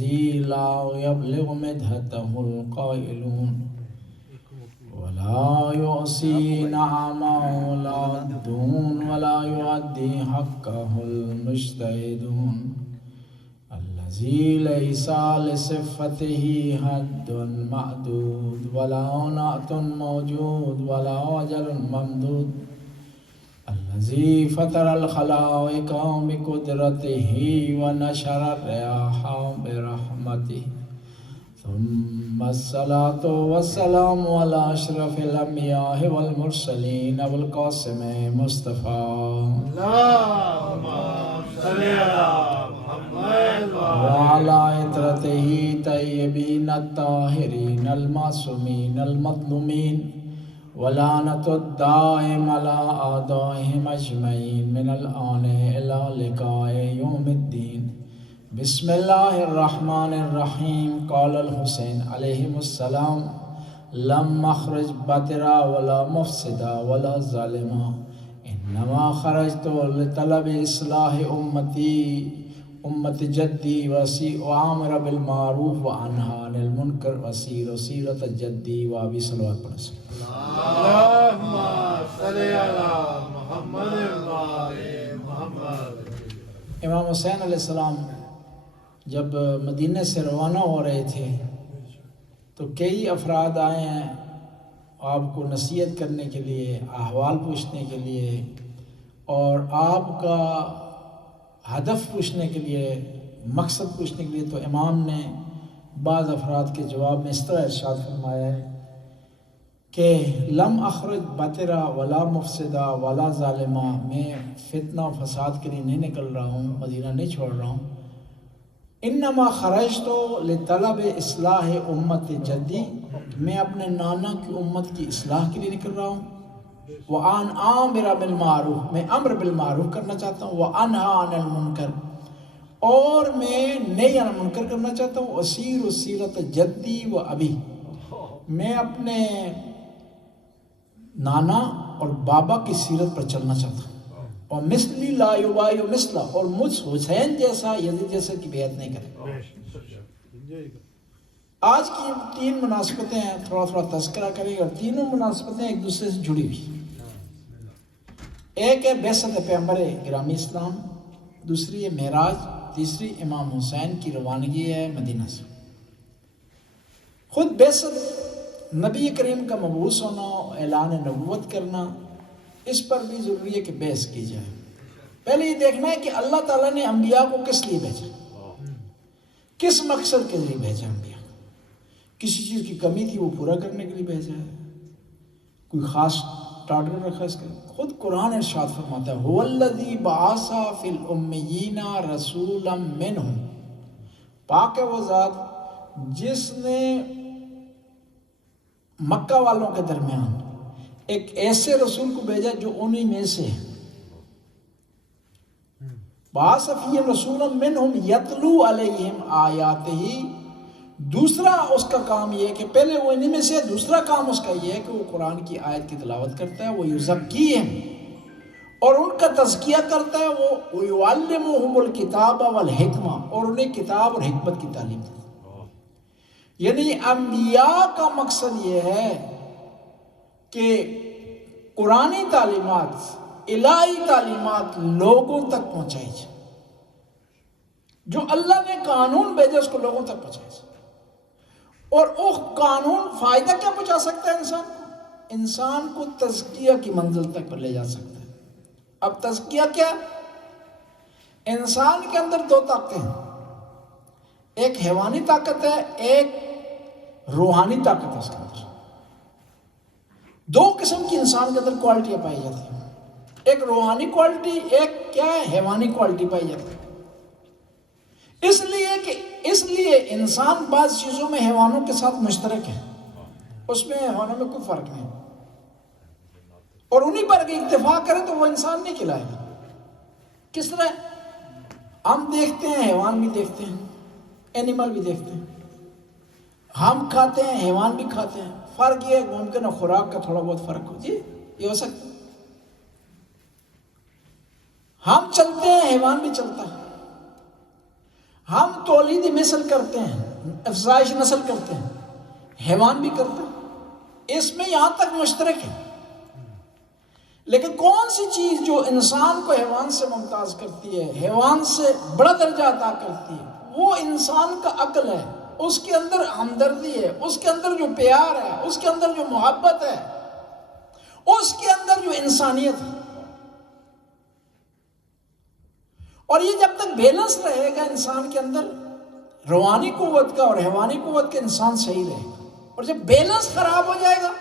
لا يبلغ مدحته القائلون ولا يعصي نعما ولا الدون ولا يؤدي حقه المجتهدون الذي ليس لصفته حد معدود ولا نعت موجود ولا أجل ممدود الذي فطر الخلائق بقدرته ونشر الرياح برحمته ثم الصلاة والسلام على أشرف الأنبياء والمرسلين أبو القاسم مصطفى اللهم صل على محمد وعلى عترته طيبين الطاهرين المعصومين المظلومين ولعنة الدائم على أعدائهم أجمعين من الآن إلى لقاء يوم الدين. بسم الله الرحمن الرحيم. قال الحسين عليه السلام لم أخرج بطرا ولا مفسدا ولا ظالما إنما خرجت لطلب إصلاح أمة جدي وآمر بالمعروف وأنهى عن المنكر وسير سيرة جدي وأبي صلوات پڑھ سکتے. اللهم صل على محمد وعلى محمد. امام حسین علیہ السلام جب مدینہ سے روانہ ہو رہے تھے تو کئی افراد آئے ہیں آپ کو نصیحت کرنے کے لیے، احوال پوچھنے کے لیے اور آپ کا ہدف پوچھنے کے لیے، مقصد پوچھنے کے لیے. تو امام نے بعض افراد کے جواب میں اس طرح ارشاد فرمایا ہے کہ لم اخرج بطرا ولا مفسدہ ولا ظالمہ، میں فتنہ و فساد کے لیے نہیں نکل رہا ہوں، مدینہ نہیں چھوڑ رہا ہوں. انما خرجت لطلب اصلاح امت جدی، میں اپنے نانا کی امت کی اصلاح کے لیے نکل رہا ہوں. وَأَنْ آمِرَ بِالْمَعْرُوفِ، میں امر بالمعروف کرنا چاہتا ہوں. وَأَنْهَى عَنِ الْمُنْكَرِ، اور میں نہی عن المنکر کرنا چاہتا ہوں. وَسِيرُ سِيرَةَ جدی و ابی، میں اپنے نانا اور بابا کی سیرت پر چلنا چاہتا ہوں. اور مثلی لا یبایع مثلا، اور مجھ حسین جیسا یزید جیسا کی بیعت نہیں کرے. آج کی 3 مناسبتیں ہیں، تھوڑا تذکرہ کریں گے، اور تینوں مناسبتیں ایک دوسرے سے جڑی ہوئی. ایک ہے بعثت پیغمبر گرامی اسلام، دوسری ہے معراج، تیسری امام حسین کی روانگی ہے مدینہ سے. خود بعثت، نبی کریم کا مبعوث ہونا، اعلان نبوت کرنا، اس پر بھی ضروری ہے کہ بحث کی جائے. پہلے یہ دیکھنا ہے کہ اللہ تعالیٰ نے انبیاء کو کس لیے بھیجا، کس مقصد کے لیے بھیجا. انبیاء کسی چیز کی کمی تھی، وہ پورا کرنے کے لیے بھیجا ہے، کوئی خاص ٹارگٹ رکھا اس کا. خود قرآن ارشاد فرماتا ہے هو الذی بعث فی الامیین رسولا منہم، پاک ہے وہ ذات جس نے مکہ والوں کے درمیان ایک ایسے رسول کو بھیجا جو انہی میں سے ہے. بعث فیہم رسولا منہم یتلو علیہم آیاتہ، دوسرا اس کا کام یہ ہے کہ پہلے وہ انہی میں سے ہے، دوسرا کام اس کا یہ ہے کہ وہ قرآن کی آیت کی تلاوت کرتا ہے. وہ یزکیہم، اور ان کا تزکیہ کرتا ہے. وہ یعلمہم الکتاب والحکمہ، اور انہیں کتاب اور حکمت کی تعلیم دیتا ہے. یعنی انبیاء کا مقصد یہ ہے کہ قرآنی تعلیمات، الہی تعلیمات لوگوں تک پہنچائی جائے. جو اللہ نے قانون بھیجا اس کو لوگوں تک پہنچائی جائے. اور وہ قانون فائدہ کیا پہنچا سکتا ہے انسان کو؟ انسان کو تزکیہ کی منزل تک پر لے جا سکتا ہے. اب تزکیہ کیا؟ انسان کے اندر 2 طاقتیں ہیں، ایک حیوانی طاقت ہے، ایک روحانی طاقت ہے. اس کے اندر 2 قسم کی انسان کے اندر کوالٹیاں پائی جاتی ہیں، ایک روحانی کوالٹی، ایک کیا ہے حیوانی کوالٹی پائی جاتی ہے. اس لیے انسان بعض چیزوں میں حیوانوں کے ساتھ مشترک ہے، اس میں حیوانوں میں کوئی فرق نہیں، اور انہی پر اگر اکتفا کرے تو وہ انسان نہیں کھلائے گا. کس طرح؟ ہم دیکھتے ہیں، حیوان بھی دیکھتے ہیں، اینیمل بھی دیکھتے ہیں. ہم کھاتے ہیں، حیوان بھی کھاتے ہیں. فرق یہ ہے ممکن ہے خوراک کا تھوڑا بہت فرق ہو، جی یہ ہو سکتا ہے. ہم چلتے ہیں، حیوان بھی چلتا ہے. ہم تولید مثل کرتے ہیں، افزائش نسل کرتے ہیں، حیوان بھی کرتے ہیں، اس میں یہاں تک مشترک ہے۔ لیکن کون سی چیز جو انسان کو حیوان سے ممتاز کرتی ہے، حیوان سے بڑا درجہ عطا کرتی ہے، وہ انسان کا عقل ہے، اس کے اندر ہمدردی ہے، اس کے اندر جو پیار ہے، اس کے اندر جو محبت ہے، اس کے اندر جو انسانیت ہے۔ اور یہ جب تک بیلنس رہے گا انسان کے اندر، روحانی قوت کا اور حیوانی قوت کا، انسان صحیح رہے گا۔ اور جب بیلنس خراب ہو جائے گا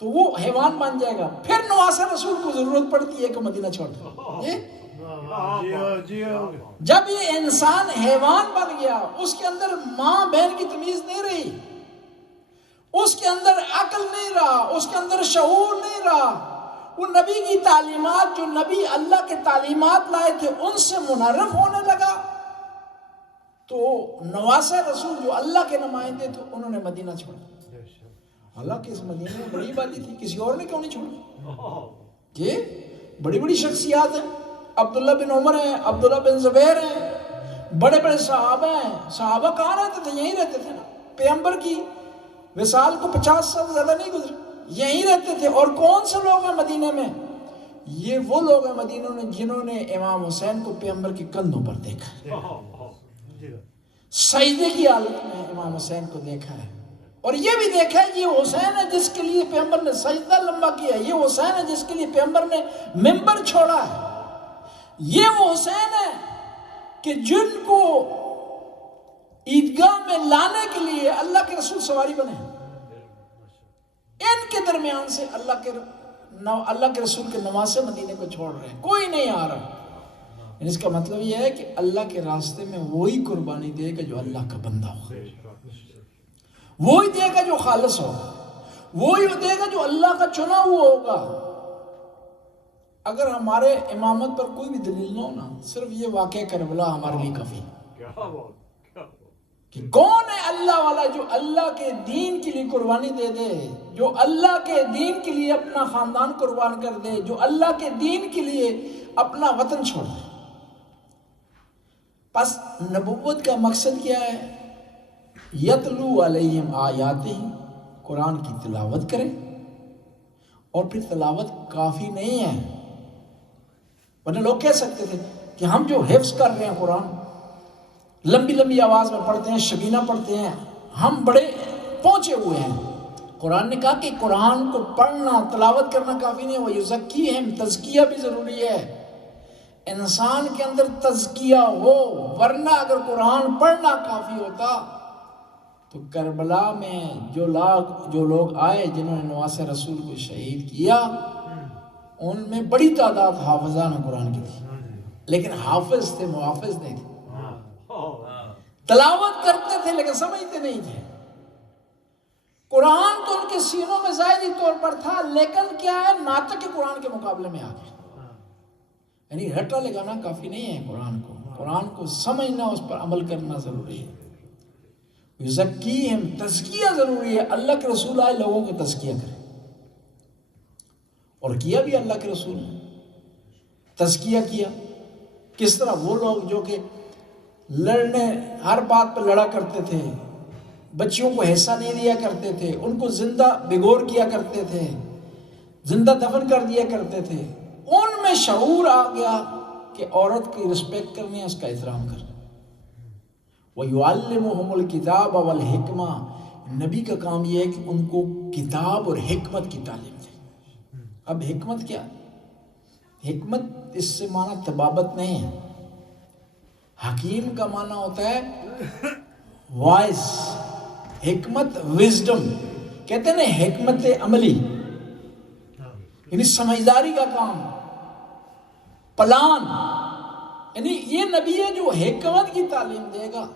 تو وہ حیوان بن جائے گا۔ پھر نواسہ رسول کو ضرورت پڑتی ہے کہ مدینہ چھوڑ دے۔ جب یہ انسان حیوان بن گیا، اس کے اندر ماں بہن کی تمیز نہیں رہی، اس کے اندر عقل نہیں رہا، اس کے اندر شعور نہیں رہا، وہ نبی کی تعلیمات، جو نبی اللہ کے تعلیمات لائے تھے، ان سے منحرف ہونے لگا، تو نواسہ رسول جو اللہ کے نمائندے تھے، انہوں نے مدینہ چھوڑا۔ حالانکہ اس مدینہ میں بڑی آبادی تھی، کسی اور نے کیوں نہیں چھوڑا؟ یہ بڑی بڑی شخصیات ہیں، عبداللہ بن عمر ہیں، عبداللہ بن زبیر ہیں، بڑے بڑے صحابہ ہیں۔ صحابہ کہاں رہتے تھے؟ یہیں رہتے تھے نا۔ پیغمبر کی وصال کو 50 سال زیادہ نہیں گزرے، یہیں رہتے تھے۔ اور کون سے لوگ ہیں مدینہ میں؟ یہ وہ لوگ ہیں مدینہ میں جنہوں نے امام حسین کو پیغمبر کے کندھوں پر دیکھا، سجدے کی حالت میں امام حسین کو دیکھا ہے، اور یہ بھی دیکھا ہے یہ حسین ہے جس کے لیے پیغمبر نے سجدہ لمبا کیا ہے، یہ حسین ہے جس کے لیے پیغمبر نے منبر چھوڑا ہے، یہ وہ حسین ہے کہ جن کو عیدگاہ میں لانے کے لیے اللہ کے رسول سواری بنے۔ ان کے درمیان سے اللہ کے رسول کے نواسے مدینے کو چھوڑ رہے ہیں، کوئی نہیں آ رہا۔ اس کا مطلب یہ ہے کہ اللہ کے راستے میں وہی قربانی دے گا جو اللہ کا بندہ ہو، وہی دے گا جو خالص ہوگا، وہی دے گا جو اللہ کا چنا ہوا ہوگا۔ اگر ہمارے امامت پر کوئی بھی دلیل نہ ہونا، صرف یہ واقعہ کربلا ہمارے لیے کافی کہ کون ہے اللہ والا جو اللہ کے دین کے لیے قربانی دے دے، جو اللہ کے دین کے لیے اپنا خاندان قربان کر دے، جو اللہ کے دین کے لیے اپنا وطن چھوڑ دے۔ پس نبوت کا مقصد کیا ہے؟ یتلو علیہم آیاتہ، قرآن کی تلاوت کریں۔ اور پھر تلاوت کافی نہیں ہے، ورنہ لوگ کہہ سکتے تھے کہ ہم جو حفظ کر رہے ہیں قرآن، لمبی لمبی آواز میں پڑھتے ہیں، شبینہ پڑھتے ہیں، ہم بڑے پہنچے ہوئے ہیں۔ قرآن نے کہا کہ قرآن کو پڑھنا، تلاوت کرنا کافی نہیں ہے، وَيُزَكِّيهِمْ، تزکیہ بھی ضروری ہے، انسان کے اندر تزکیہ ہو، ورنہ اگر قرآن پڑھنا کافی ہوتا تو کربلا میں جو لوگ آئے جنہوں نے نواسہ رسول کو شہید کیا، ان میں بڑی تعداد حافظان قرآن کی تھی، لیکن حافظ تھے، محافظ نہیں تھے۔ تلاوت کرتے تھے لیکن سمجھتے نہیں تھے۔ قرآن تو ان کے سینوں میں ظاہری طور پر تھا، لیکن کیا ہے، ناطق قرآن کے مقابلے میں آ گئے۔ یعنی رٹا لگانا کافی نہیں ہے قرآن کو، قرآن کو سمجھنا، اس پر عمل کرنا ضروری ہے۔ یزکیہم، تزکیہ ضروری ہے۔ اللہ کے رسول آئے لوگوں کو تزکیہ کرے، اور کیا بھی اللہ کے رسول نے تزکیہ کیا۔ کس طرح؟ وہ لوگ جو کہ لڑنے، ہر بات پہ لڑا کرتے تھے، بچیوں کو حصہ نہیں دیا کرتے تھے، ان کو زندہ بگور کیا کرتے تھے، زندہ دفن کر دیا کرتے تھے، ان میں شعور آ گیا کہ عورت کی رسپیکٹ کرنی ہے، اس کا احترام کرنا۔ وَيُعَلِّمُهُمُ الْكِتَابَ وَالْحِكْمَةَ، نبی کا کام یہ ہے کہ ان کو کتاب اور حکمت کی تعلیم دے۔ اب حکمت کیا؟ حکمت اس سے معنی طبابت نہیں ہے، حکیم کا معنی ہوتا ہے وائز، حکمت وزڈم، کہتے ہیں نا حکمت عملی، یعنی سمجھداری کا کام، پلان، یعنی یہ نبی ہے جو حکمت کی تعلیم دے گا۔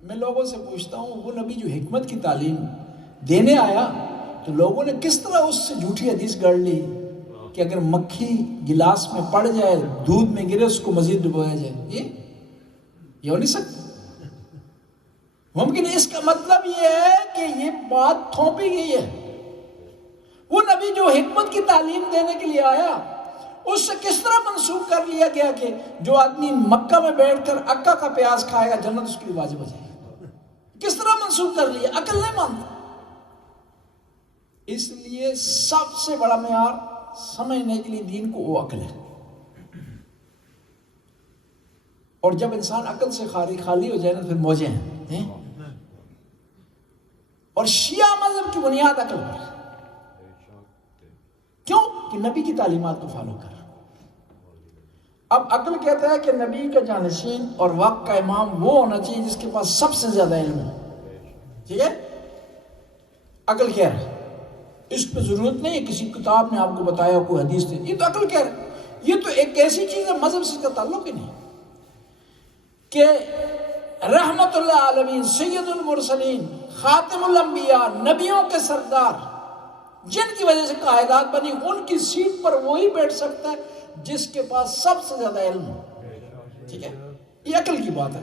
میں لوگوں سے پوچھتا ہوں، وہ نبی جو حکمت کی تعلیم دینے آیا تو لوگوں نے کس طرح اس سے جھوٹی حدیث گڑھ لی کہ اگر مکھی گلاس میں پڑ جائے، دودھ میں گرے، اس کو مزید ڈبویا جائے۔ یہ ہو نہیں سکتا، ممکن ہے۔ اس کا مطلب یہ ہے کہ یہ بات تھوپی گئی ہے۔ وہ نبی جو حکمت کی تعلیم دینے کے لیے آیا، اس سے کس طرح منسوخ کر لیا گیا کہ جو آدمی مکہ میں بیٹھ کر اکا کا پیاز کھائے گا جنت اس کے لیے واجب ہو جائے گی؟ کس طرح منسوخ کر لیا؟ عقل نہیں مانتا۔ اس لیے سب سے بڑا معیار سمجھنے کے لیے دین کو وہ عقل ہے، اور جب انسان عقل سے خالی ہو جائے نا پھر موجے ہیں۔ اور شیعہ مذہب کی بنیاد عقل پر ہے، کیوں کہ نبی کی تعلیمات کو فالو کر۔ اب عقل کہتا ہے کہ نبی کا جانشین اور وقت کا امام وہ ہونا چاہیے جس کے پاس سب سے زیادہ علم ہو، ٹھیک ہے؟ عقل کہہ رہا ہے، اس پہ ضرورت نہیں ہے کسی کتاب نے آپ کو بتایا کوئی حدیث نے، یہ تو عقل کہہ رہا ہے۔ یہ تو ایک ایسی چیز ہے مذہب سے اس کا تعلق ہی نہیں کہ رحمت اللہ عالمین، سید المرسلین، خاتم الانبیاء، نبیوں کے سردار، جن کی وجہ سے قائدات بنی، ان کی سیٹ پر وہی بیٹھ سکتا ہے جس کے پاس سب سے زیادہ علم ہو، ٹھیک ہے؟ یہ عقل کی بات ہے۔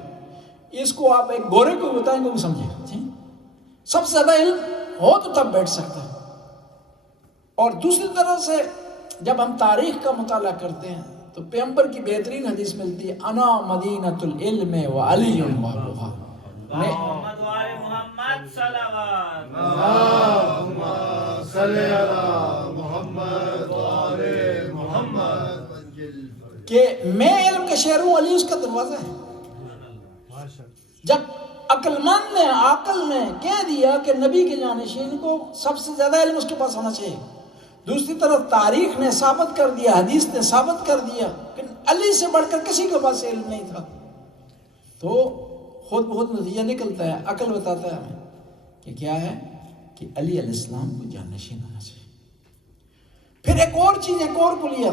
اس کو آپ ایک گورے کو بتائیں گے وہ سمجھے گا، سب سے زیادہ علم ہو تو تب بیٹھ سکتا ہے۔ اور دوسری طرح سے جب ہم تاریخ کا مطالعہ کرتے ہیں تو پیغمبر کی بہترین حدیث ملتی ہے، انا مدینۃ العلم و علی بابها۔ محمد وآل محمد صلوات اللہم صلی علی محمد وآل محمد، کہ میں علم کا شہر ہوں، علی اس کا دروازہ ہے۔ جب عقل مند نے، عاقل نے کہہ دیا کہ نبی کے جانشین کو سب سے زیادہ علم اس کے پاس ہونا چاہیے، دوسری طرف تاریخ نے ثابت کر دیا، حدیث نے ثابت کر دیا کہ علی سے بڑھ کر کسی کے پاس علم نہیں تھا، تو خود بہت نتیجہ نکلتا ہے، عقل بتاتا ہے ہمیں کہ کیا ہے کہ علی علیہ السلام کو جانشین ہونا چاہیے۔ پھر ایک اور چیز، ایک اور کلیہ،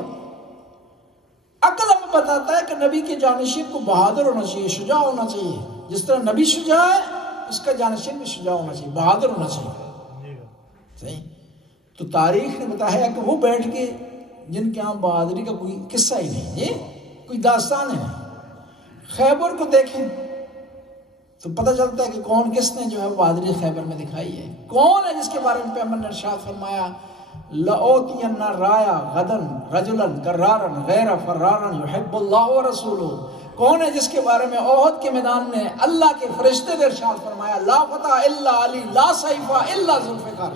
عقل ہمیں بتاتا ہے کہ نبی کے جانشین کو بہادر ہونا چاہیے، شجاع ہونا چاہیے، جس طرح نبی شجاع ہے اس کا جانشین بھی شجاع ہونا چاہیے، بہادر ہونا چاہیے، صحیح؟ تو تاریخ نے بتایا کہ وہ بیٹھ کے جن کے یہاں بہادری کا کوئی قصہ ہی نہیں، یہ کوئی داستان ہے نہیں۔ خیبر کو دیکھیں تو پتہ چلتا ہے کہ کون کس نے جو ہے بہادری خیبر میں دکھائی ہے، کون ہے جس کے بارے میں پیغمبر نے ارشاد فرمایا لَأُوتِيَنَّ الرَّايَ غَدًا رَجُلًا كَرَّارًا غَيْرَ فَرَّارًا يُحِبُّ اللَّهُ وَرَسُولُهُ، کون ہے جس کے بارے میں احد کے میدان میں اللہ کے فرشتے نے ارشاد فرمایا لا فتح الا علی لا سیف الا ذوالفقار،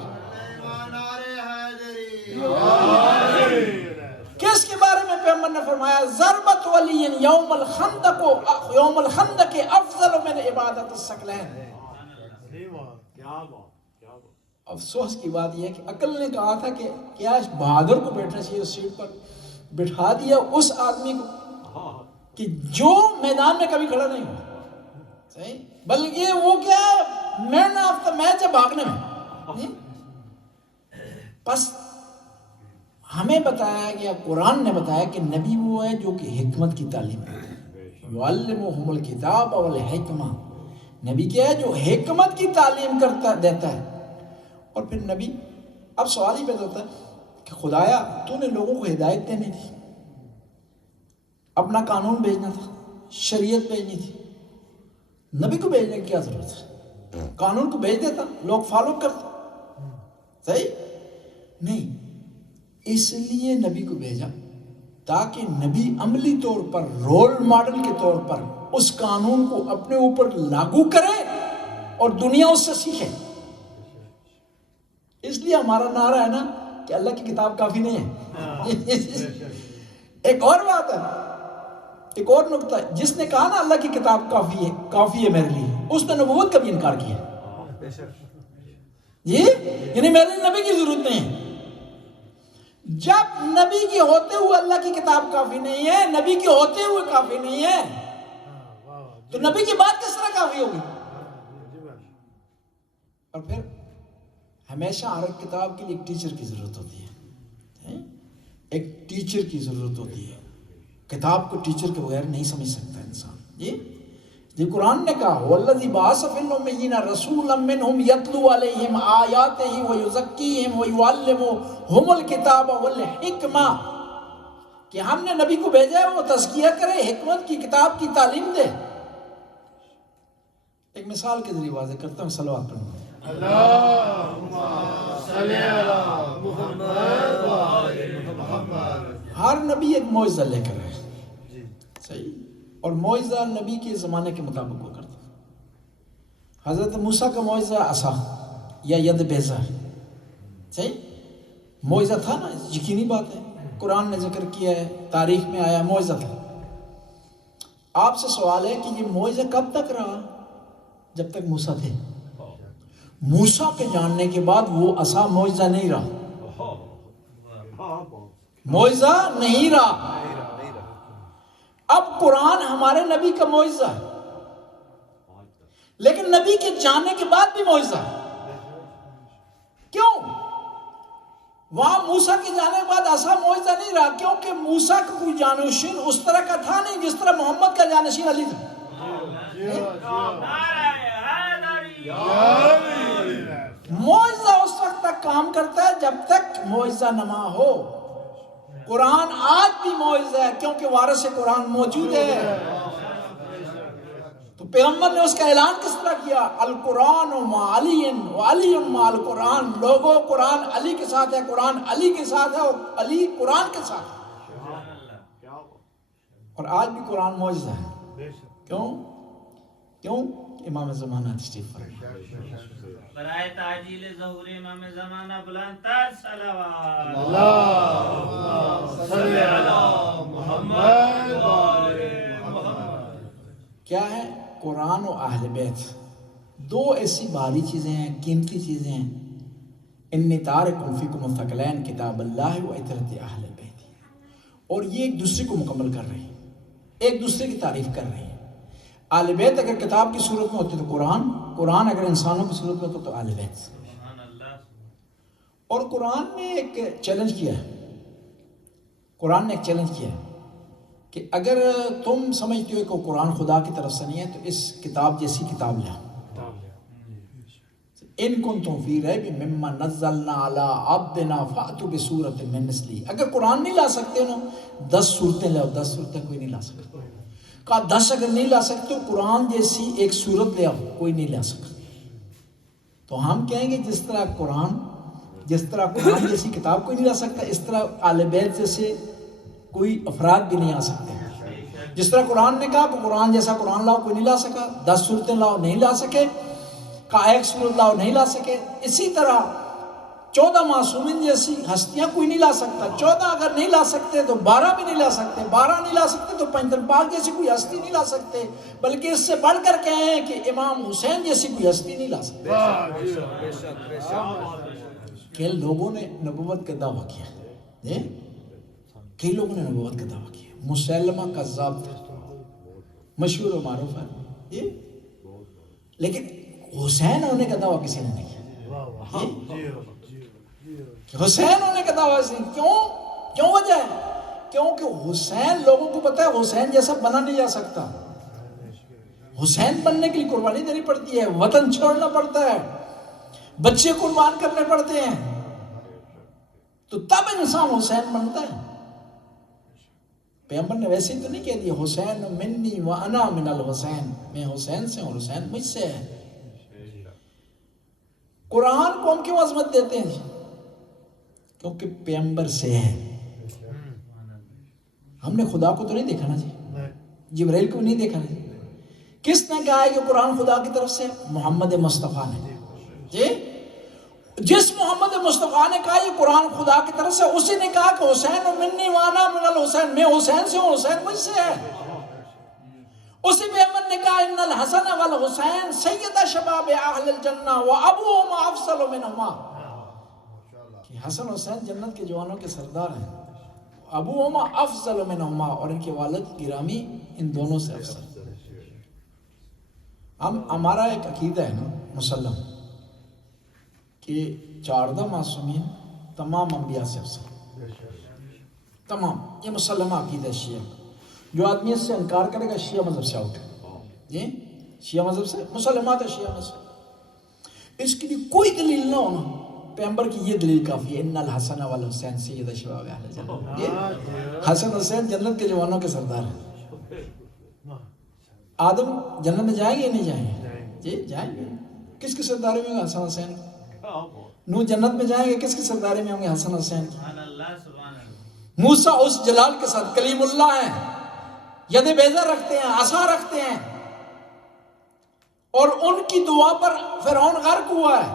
کس کے بارے میں پیغمبر نے فرمایا ضربت ولی یوم الخندق افضل من عبادت الثقلین۔ افسوس کی بات یہ ہے کہ عقل نے کہا تھا کہ کیا بہادر کو بیٹھنا چاہیے اس سیٹ پر، بٹھا دیا اس آدمی کو کہ جو میدان میں کبھی کھڑا نہیں ہوا، صحیح؟ بلکہ وہ کیا ہے مین آف دا میچ ہے بھاگنے میں۔ پس ہمیں بتایا گیا، قرآن نے بتایا کہ نبی وہ ہے جو کہ حکمت کی تعلیم دیتا ہے، یعلمہم الکتاب والحکمہ، نبی کیا ہے جو حکمت کی تعلیم دیتا ہے۔ اور پھر نبی، اب سوال ہی پیدا ہوتا ہے کہ خدایا تو نے لوگوں کو ہدایت دینی تھی، اپنا قانون بھیجنا تھا، شریعت بھیجنی تھی، نبی کو بھیجنے کی کیا ضرورت ہے؟ قانون کو بھیج دیتا، لوگ فالو کرتے، صحیح نہیں؟ اس لیے نبی کو بھیجا تاکہ نبی عملی طور پر رول ماڈل کے طور پر اس قانون کو اپنے اوپر لاگو کرے اور دنیا اس سے سیکھے۔ اس لیے ہمارا نعرہ ہے نا کہ اللہ کی کتاب کافی نہیں ہے۔ ایک اور بات ہے، ایک اور نکتہ ہے، جس نے کہا نا اللہ کی کتاب کافی ہے میرے لیے، اس نے نبوت کا بھی انکار کیا، جی یعنی میرے لیے نبی کی ضرورت نہیں ہے۔ جب نبی کے ہوتے ہوئے اللہ کی کتاب کافی نہیں ہے، نبی کے ہوتے ہوئے کافی نہیں ہے، تو نبی کی بات کس طرح کافی ہوگی؟ اور پھر ہمیشہ ہر کتاب کے لیے ایک ٹیچر کی ضرورت ہوتی ہے، ایک ٹیچر کی ضرورت ہوتی ہے، کتاب کو ٹیچر کے بغیر نہیں سمجھ سکتا انسان۔ یہ قرآن نے کہا وَالَّذِي بَعَثَ فِي الْأُمِّيِّينَ رَسُولًا مِّنْهُمْ يَتْلُو عَلَيْهِمْ آيَاتِهِ وَيُزَكِّيهِمْ وَيُعَلِّمُهُمُ الْكِتَابَ وَالْحِكْمَةَ، کہ ہم نے نبی کو بھیجا ہے وہ تزکیہ کرے، حکمت کی کتاب کی تعلیم دے۔ ایک مثال کے ذریعے واضح کرتا ہوں، صلوات پڑھیں۔ اللہم صلی علی محمد وآل محمد۔ ہر نبی ایک معجزہ لے کر ہے، صحیح، اور معجزہ نبی کے زمانے کے مطابق وہ کرتا. حضرت موسیٰ کا معجزہ عصا یا ید بیضا، صحیح، معجزہ تھا نا، یقینی بات ہے، قرآن نے ذکر کیا ہے، تاریخ میں آیا، معجزہ تھا. آپ سے سوال ہے کہ یہ معجزہ کب تک رہا؟ جب تک موسیٰ تھے. موسیٰ کے جاننے کے بعد وہ عصا معجزہ نہیں رہا، معجزہ نہیں رہا. اب قرآن ہمارے نبی کا معجزہ ہے، لیکن نبی کے جاننے کے بعد بھی معجزہ ہے. کیوں؟ وہاں موسیٰ کے جانے کے بعد عصا معجزہ نہیں رہا، کیونکہ موسیٰ کا کوئی جانشین اس طرح کا تھا نہیں جس طرح محمد کا جانشین علی تھا. معجزہ اس وقت تک کام کرتا ہے جب تک معجزہ نما ہو. قرآن آج بھی معجزہ ہے کیونکہ وارث قرآن موجود ہے. تو پیغمبر نے اس کا اعلان کس طرح کیا؟ القرآن مع علی و علی مع القرآن. لوگوں، قرآن علی کے ساتھ ہے، قرآن علی کے ساتھ ہے، اور علی قرآن کے ساتھ ہے. اور آج بھی قرآن معجزہ ہے. کیوں؟ امام زمانہ تشریف فرما. برائے تعجیل ظہور امام زمانہ بلند تر صلوات. اللہم صلی علی محمد و آل محمد. کیا ہے؟ قرآن و اہل بیت دو ایسی بھاری چیزیں ہیں، قیمتی چیزیں ہیں. انی تارک فیکم الثقلین کتاب اللہ و عطرت اہل بیت، اور یہ ایک دوسرے کو مکمل کر رہی ہیں، ایک دوسرے کی تعریف کر رہی ہیں. اہل بیت اگر کتاب کی صورت میں ہوتی تو قرآن اگر انسانوں کی صورت میں ہوتا تو اہل بیت. اور قرآن نے ایک چیلنج کیا ہے، کہ اگر تم سمجھتے ہو کہ قرآن خدا کی طرف سے نہیں ہے تو اس کتاب جیسی کتاب لے. ان کنتم فی ریب مما نزلنا علی عبدنا فأتوا بسورۃ من مثلہ. اگر قرآن نہیں لا سکتے نا 10 صورتیں لاؤ. 10 صورتیں کوئی نہیں لا سکتا. کہا 10 اگر نہیں لا سکتے تو قرآن جیسی ایک صورت لے آؤ. کوئی نہیں لا سکتا. تو ہم کہیں گے جس طرح قرآن جیسی کتاب کوئی نہیں لا سکتا، اس طرح اہل بیت جیسے کوئی افراد بھی نہیں آ سکتے. جس طرح قرآن نے کہا کہ قرآن جیسا قرآن لاؤ، کوئی نہیں لا سکا. 10 صورتیں لاؤ، نہیں لا سکے. کہا 1 صورت لاؤ، نہیں لا سکے. اسی طرح 14 معصومین جیسی ہستیاں کوئی نہیں لا سکتا. 14 اگر نہیں لا سکتے تو 12 بھی نہیں لا سکتے. 12 نہیں لا سکتے تو پنجتن پاک جیسی کوئی ہستی نہیں لا سکتے. بلکہ اس سے بڑھ کر کہیں کہ امام حسین جیسی کوئی ہستی نہیں لا سکتے. کہ لوگوں نے نبوت کا دعویٰ کیا، کئی لوگوں نے نبوت کا دعویٰ کیا. مسلمہ کذاب تھا، مشہور و معروف ہے، لیکن حسین ہونے کا دعویٰ کسی نے نہیں کیا. حسین ہونے کا دعویٰ سے کیوں وجہ ہے؟ کیونکہ حسین، لوگوں کو پتہ ہے حسین جیسا بنا نہیں جا سکتا. حسین بننے کے لیے قربانی دینی پڑتی ہے، وطن چھوڑنا پڑتا ہے، بچے قربان کرنے پڑتے ہیں، تو تب انسان حسین بنتا ہے. پیغمبر نے ویسے ہی تو نہیں کہہ دیا حسین منی و انا من الحسین، میں حسین سے اور حسین مجھ سے ہے. قرآن کو ہم کیوں عظمت دیتے ہیں؟ کیونکہ پیغمبر سے ہے. ہم نے خدا کو تو نہیں دیکھا نا جی، جبرائیل کو نہیں دیکھا نا جی. کس نے کہا ہے کہ قرآن خدا کی طرف سے؟ محمد مصطفیٰ نے جی. جس محمد مصطفیٰ نے کہا یہ قرآن خدا کی طرف سے، اسی نے کہا کہ حسین منی وانا من الحسین، میں حسین سے ہوں، حسین مجھ سے ہے. اسی پیغمبر نے کہا ان الحسن والحسین سید شباب اہل الجنہ وابوہما افضل منہما، کہ حسن حسین جنت کے جوانوں کے سردار ہیں. ابوہما افضل منہما، اور ان کے والد گرامی ان دونوں سے افضل. ہمارا ایک عقیدہ ہے نا مسلم کہ 14 معصومین تمام انبیاء سے افضل، تمام. یہ مسلمہ عقیدہ شیعہ. جو آدمی اس سے انکار کرے گا شیعہ مذہب سے آؤٹ ہے جی. شیعہ مذہب سے مسلمات ہے شیعہ مذہب. اس کے لیے کوئی دلیل نہ ہونا، پیغمبر کی یہ دلیل کافی ہے، ان الحسن والحسین سید شباب اہل الجنہ. یہ حسن حسین جنت کے جوانوں کے سردار ہیں. آدم جنت میں جائیں گے یا نہیں جائیں گے؟ جی جائیں گے. کس کی سرداری میں ہوں گے؟ حسن حسین. نو جنت میں جائیں گے، کس کی سرداری میں ہوں گے؟ حسن حسین. موسیٰ اس جلال کے ساتھ کلیم اللہ ہیں، ید بیضا رکھتے ہیں، عصا رکھتے ہیں، اور ان کی دعا پر فرعون غرق ہوا ہے،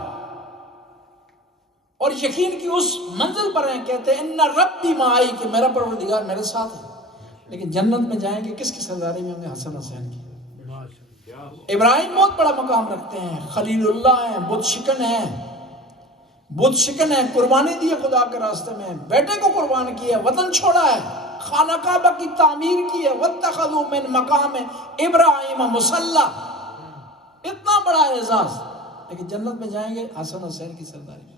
اور یقین کی اس منزل پر ہیں، کہتے ہیں ان ربی معی، کہ میرا پروردگار میرے ساتھ ہے۔ لیکن جنت میں جائیں گے کس کی سرداری میں ہوں گے؟ حسن حسین کی۔ ابراہیم بہت بڑا مقام رکھتے ہیں، خلیل اللہ ہیں، بت شکن ہیں، بت شکن ہیں، قربانی دی ہے خدا کے راستے میں، بیٹے کو قربان کیا ہے، وطن چھوڑا ہے، خانہ کعبہ کی تعمیر کی ہے، واتخذوا من مقام ابراہیم مصلی، اتنا بڑا اعزاز، لیکن جنت میں جائیں گے حسن حسین کی سرداری میں۔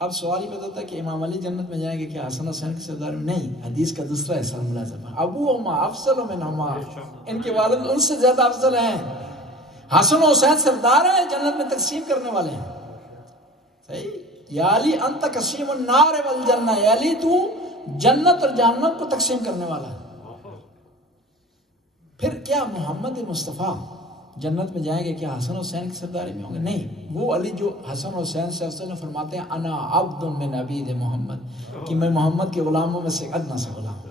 اب سوال یہ پیدا ہوتا ہے کہ امام علی جنت میں جائیں گے کیا حسن حسین کی سرداری میں؟ نہیں، حدیث کا دوسرا حصہ ملازم ہے، ابوہما افضل منہما، ان کے والد ان سے زیادہ افضل ہیں، حسن و حسین سردار ہیں، جنت میں تقسیم کرنے والے ہیں۔ صحیح؟ یا علی انت قسیم النار والجنہ، یا علی تو جنت اور جہنم کو تقسیم کرنے والا ہے۔ پھر کیا محمد مصطفیٰ جنت میں جائیں گے کیا حسن حسین کی سرداری میں ہوں گے؟ نہیں، وہ علی جو حسن حسین سے افضل فرماتے ہیں انا عبد من عبید محمد، کہ میں محمد کے غلاموں میں سے ادنا سے غلام ہوں۔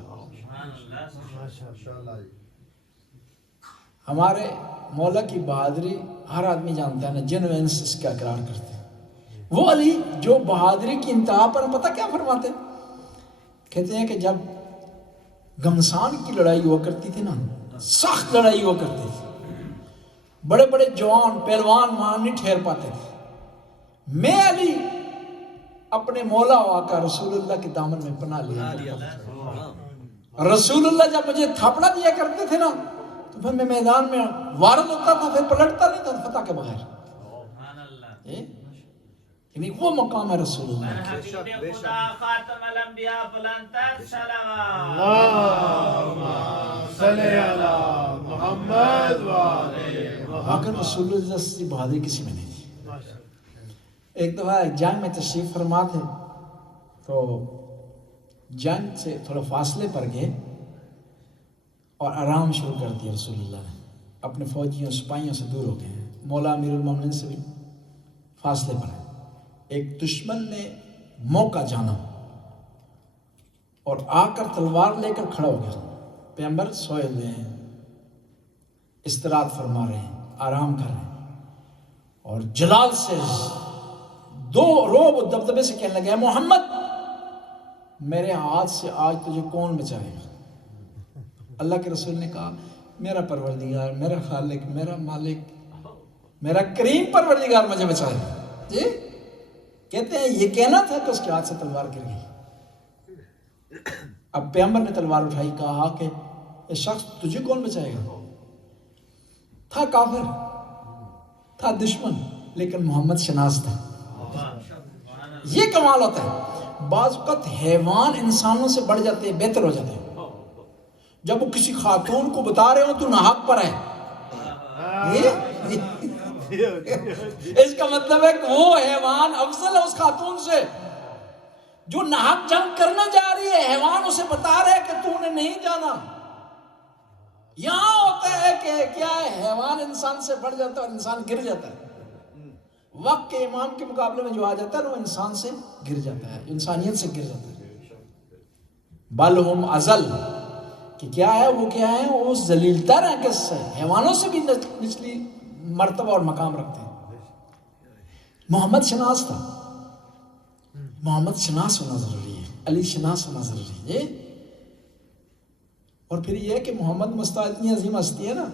ہمارے مولا کی بہادری ہر آدمی جانتا ہے نا، جن و انس اس کا اقرار کرتے ہیں۔ وہ علی جو بہادری کی انتہا پر پتہ کیا فرماتے ہیں؟ کہتے ہیں کہ جب گھمسان کی لڑائی ہوا کرتی تھی نا، سخت لڑائی ہوا کرتی تھی، بڑے بڑے جوان پہلوان وہاں نہیں ٹھہر پاتے تھے، میں علی اپنے مولا و آقا رسول اللہ کے دامن میں پناہ لیا کرتا، رسول اللہ جب مجھے تھاپڑا دیا کرتے تھے نا تو پھر میں میدان میں وارد ہوتا تھا، پھر پلٹتا نہیں تھا فتح کے بغیر۔ یعنی وہ مقام ہے رسول اللہ کا۔ حبیب خدا خاتم الانبیاء بلندتر صلوات، اللہم صلی علی محمد وآلہ آخر رسول اللہ سے بہادری کسی میں نہیں تھی۔ ایک دفعہ جنگ میں تشریف فرما تھے تو جنگ سے تھوڑا فاصلے پر گئے اور آرام شروع کر دیا رسول اللہ نے، اپنے فوجیوں سپاہیوں سے دور ہو گئے ہیں، مولا امیر المومنین سے بھی فاصلے پر ہے۔ ایک دشمن نے موقع جانا اور آ کر تلوار لے کر کھڑا ہو گیا، پیغمبر سوئے ہوئے ہیں، استراحت فرما رہے ہیں، آرام کر رہے ہیں، اور جلال سے دو روب و دبدبے سے کہنے لگے محمد میرے ہاتھ سے آج تجھے کون بچائے گا؟ اللہ کے رسول نے کہا میرا پروردگار، میرا خالق، میرا مالک، میرا کریم پروردگار مجھے بچائے گا۔ جی کہتے ہیں یہ کہنا تھا کہ اس کے ہاتھ سے تلوار گر گئی۔ اب پیغمبر نے تلوار اٹھائی، کہا کہ یہ شخص تجھے کون بچائے گا؟ تھا کافر، تھا دشمن، لیکن محمد شناس تھا۔ یہ کمال ہوتا ہے، بعض اوقات حیوان انسانوں سے بڑھ جاتے ہیں، بہتر ہو جاتے ہیں۔ جب وہ کسی خاتون کو بتا رہے ہو تو ناحق پر ہے، اس کا مطلب ہے کہ وہ حیوان افضل ہے اس خاتون سے جو ناحق جنگ کرنے جا رہی ہے، حیوان اسے بتا رہے کہ تو نے نہیں جانا۔ یہاں ہوتا ہے کہ کیا ہے، حیوان انسان سے بڑھ جاتا ہے اور انسان گر جاتا ہے۔ وقت کے امام کے مقابلے میں جو آ جاتا ہے وہ انسان سے گر جاتا ہے، انسانیت سے گر جاتا ہے۔ بل ہم ازل، کہ کیا ہے وہ، کیا ہے وہ ذلیل تر ہیں، کس سے حیوانوں سے بھی نچلی مرتبہ اور مقام رکھتے ہیں۔ محمد شناس تھا، محمد شناس ہونا ضروری ہے، علی شناس ہونا ضروری ہے۔ اور پھر یہ ہے کہ محمد مصطفیٰ اتنی عظیم ہستی ہے نا،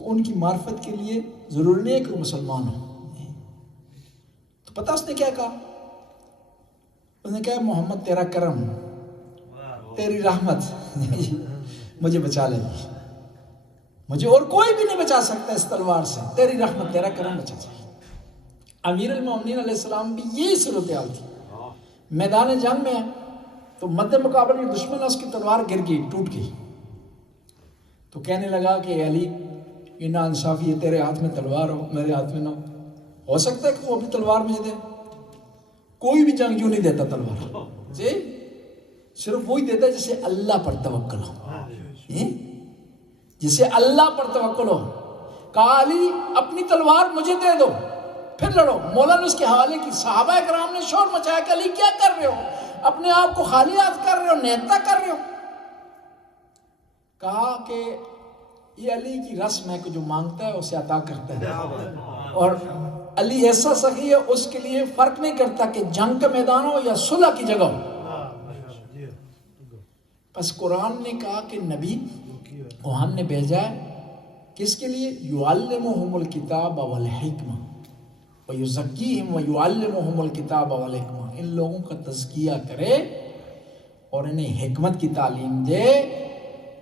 ان کی معرفت کے لیے ضروری نہیں ہے کہ وہ مسلمان ہو۔ تو پتہ اس نے کیا کہا؟ اس نے کہا محمد تیرا کرم، تیری رحمت مجھے بچا لے گی، مجھے اور کوئی بھی نہیں بچا سکتا اس تلوار سے، تیری رحمت تیرا کرم بچا جائے۔ امیر المومنین علیہ السلام بھی یہی صورتحال تھی، میدان جنگ میں تو مد مقابل جو دشمن ہے اس کی تلوار گر گئی، ٹوٹ گئی، تو کہنے لگا کہ علی یہ نا انصافی ہے، تیرے ہاتھ میں تلوار ہو میرے ہاتھ میں نہ ہو سکتا ہے کہ وہ اپنی تلوار مجھے دے؟ کوئی بھی جنگجو نہیں دیتا تلوار، جی صرف وہی دیتا ہے جسے اللہ پر توکل ہو، جسے اللہ پر توکل ہو۔ کہا علی اپنی تلوار مجھے دے دو پھر لڑو۔ مولا نے اس کے حوالے کی، صحابہ کرام نے شور مچایا کہ علی کیا کر رہے ہو؟ اپنے آپ کو خالی ہاتھ کر رہے ہو، نیتا کر رہے ہو؟ کہا کہ یہ علی کی رسم ہے کہ جو مانگتا ہے اسے عطا کرتا ہے، اور علی ایسا سخی ہے اس کے لیے فرق نہیں کرتا کہ جنگ کا میدان ہو یا صلح کی جگہ ہو۔ پس قرآن نے کہا کہ نبی کو ہم نے بھیجا ہے کس کے لیے؟ یعلمہم الکتاب والحکمہ ویزکیہم ویعلمہم الکتاب والحکمہ، ان لوگوں کا تزکیہ کرے اور انہیں حکمت کی تعلیم دے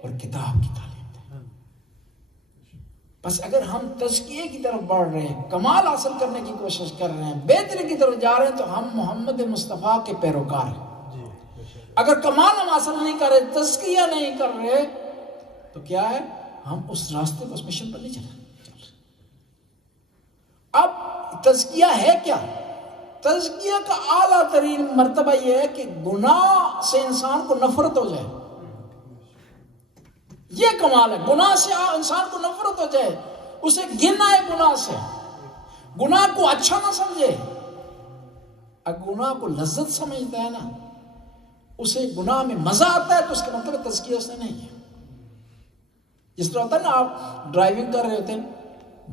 اور کتاب کی تعلیم دے۔ بس اگر ہم تزکیے کی طرف بڑھ رہے ہیں، کمال حاصل کرنے کی کوشش کر رہے ہیں، بہتری کی طرف جا رہے ہیں، تو ہم محمد مصطفیٰ کے پیروکار ہیں۔ اگر کمال ہم حاصل نہیں کر رہے، تزکیہ نہیں کر رہے، تو کیا ہے؟ ہم اس راستے پر، اس مشن پر نہیں چل رہے۔ اب تزکیہ ہے کیا؟ تزکیہ کا اعلیٰ ترین مرتبہ یہ ہے کہ گناہ سے انسان کو نفرت ہو جائے۔ یہ کمال ہے، گناہ سے انسان کو نفرت ہو جائے، اسے گن آئے گناہ سے، گناہ کو اچھا نہ سمجھے۔ اگر گناہ کو لذت سمجھتا ہے نا، اسے گناہ میں مزہ آتا ہے، تو اس کا مطلب تزکیہ اس نے نہیں ہے۔ جس طرح ہوتا ہے نا، آپ ڈرائیونگ کر رہے ہوتے ہیں،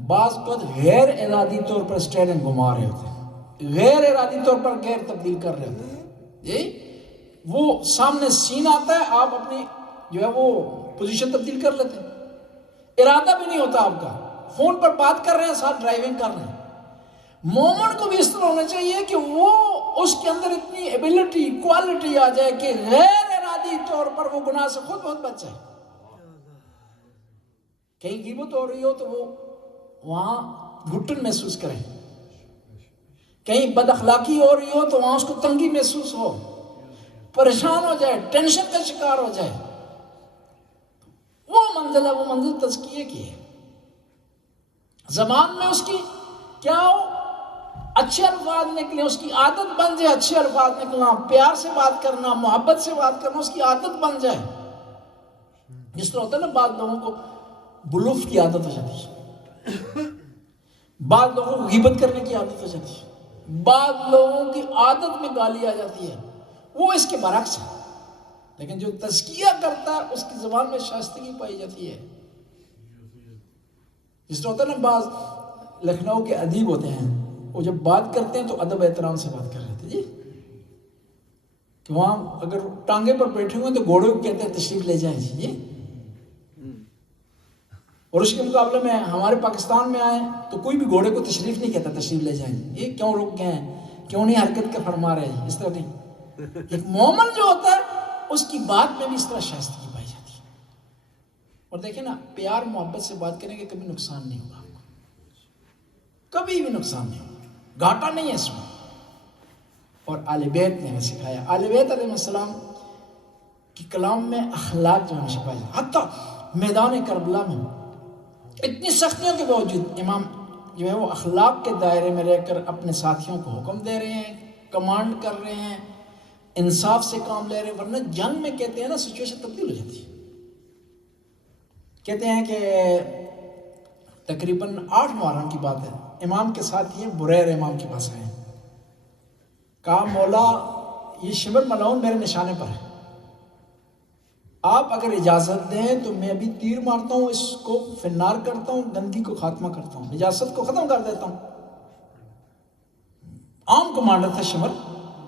بعض وقت غیر ارادی طور پر اسٹیئرنگ گھما رہے ہوتے ہیں، غیر ارادی طور پر گیئر تبدیل کر رہے ہوتے ہیں، وہ سامنے سین آتا ہے، آپ اپنی جو ہے وہ پوزیشن تبدیل کر لیتے ہیں، ارادہ بھی نہیں ہوتا آپ کا، فون پر بات کر رہے ہیں، ساتھ ڈرائیونگ کر رہے ہیں۔ مومن کو بھی اس طرح ہونا چاہیے کہ وہ اس کے اندر اتنی ایبلٹی، کوالٹی آ جائے کہ غیر ارادی طور پر وہ گناہ سے خود بہت بچ جائے۔ کہیں غیبت ہو رہی ہو تو وہ وہاں گھٹن محسوس کرے، کہیں بد اخلاقی ہو رہی ہو تو وہاں اس کو تنگی محسوس ہو، پریشان ہو جائے، ٹینشن کا شکار ہو جائے۔ وہ منزل ہے، وہ منزل تزکیے کی ہے۔ زبان میں اس کی کیا ہو؟ اچھے الفاظ نکلیں، اس کی عادت بن جائے اچھے الفاظ نکلنا، پیار سے بات کرنا، محبت سے بات کرنا، اس کی عادت بن جائے۔ جس طرح ہوتا ہے نا، بعض لوگوں کو بلوف کی عادت ہو جاتی ہے، بعض لوگوں کو غیبت کرنے کی عادت ہو جاتی ہے، بعض لوگوں کی عادت میں گالی آ جاتی ہے، وہ اس کے برعکس ہے۔ لیکن جو تزکیہ کرتا ہے اس کی زبان میں شائستگی پائی جاتی ہے۔ جس طرح ہوتا ہے نا، بعض لکھنؤ کے ادیب ہوتے ہیں، وہ جب بات کرتے ہیں تو ادب احترام سے بات کر رہے تھے جی، کہ وہاں اگر ٹانگے پر بیٹھے ہوئے تو گھوڑے کو کہتے ہیں تشریف لے جائیں جی، اور اس کے مقابلے میں ہمارے پاکستان میں آئے تو کوئی بھی گھوڑے کو تشریف نہیں کہتا تشریف لے جائیں، یہ کیوں رک گئے ہیں، کیوں نہیں حرکت کا فرما رہے ہیں، اس طرح نہیں۔ ایک مومن جو ہوتا ہے اس کی بات میں بھی اس طرح شائستگی پائی جاتی ہے۔ اور دیکھیں نا، پیار محبت سے بات کریں گے کبھی نقصان نہیں ہوگا آپ کو، کبھی بھی نقصان نہیں ہوگا، گھاٹا نہیں ہے اس میں۔ اور آل بیت نے ہمیں سکھایا، آل بیت علیہ السلام کی کلام میں اخلاق جو ہمیں چھپایا جاتا ہے، حتیٰ میدان کربلا میں اتنی سختیوں کے باوجود امام جو ہے وہ اخلاق کے دائرے میں رہ کر اپنے ساتھیوں کو حکم دے رہے ہیں، کمانڈ کر رہے ہیں، انصاف سے کام لے رہے ہیں۔ ورنہ جنگ میں کہتے ہیں نا، سچویشن تبدیل ہو جاتی ہے۔ کہتے ہیں کہ تقریباً 8 محرم کی بات ہے، امام کے ساتھ یہ بریر امام کے پاس آئے، کہا مولا یہ شمر ملعون میرے نشانے پر ہے، آپ اگر اجازت دیں تو میں ابھی تیر مارتا ہوں، اس کو فنار کرتا ہوں، گندگی کو خاتمہ کرتا ہوں، نجاست کو ختم کر دیتا ہوں۔ عام کمانڈر تھا شمر،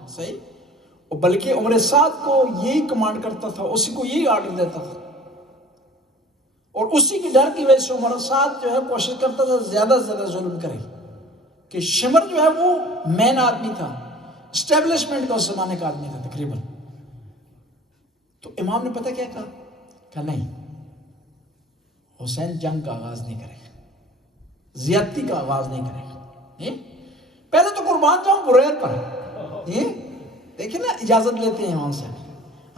صحیح، اور بلکہ عمر سعد کو یہی کمانڈ کرتا تھا، اسی کو یہی آرڈر دیتا تھا، اور اسی کی ڈر کی وجہ سے عمر سعد جو ہے کوشش کرتا تھا زیادہ سے زیادہ ظلم کرے، کہ شمر جو ہے وہ مین آدمی تھا، اسٹیبلشمنٹ کا اس زمانے کا آدمی تھا تقریباً۔ تو امام نے پتہ کیا کہا؟ کہا نہیں، حسین جنگ کا آغاز نہیں کرے گا، زیادتی کا آغاز نہیں کرے گا، پہلے تو قربان جاؤں بریر پر۔ دیکھیں نا، اجازت لیتے ہیں امام سے،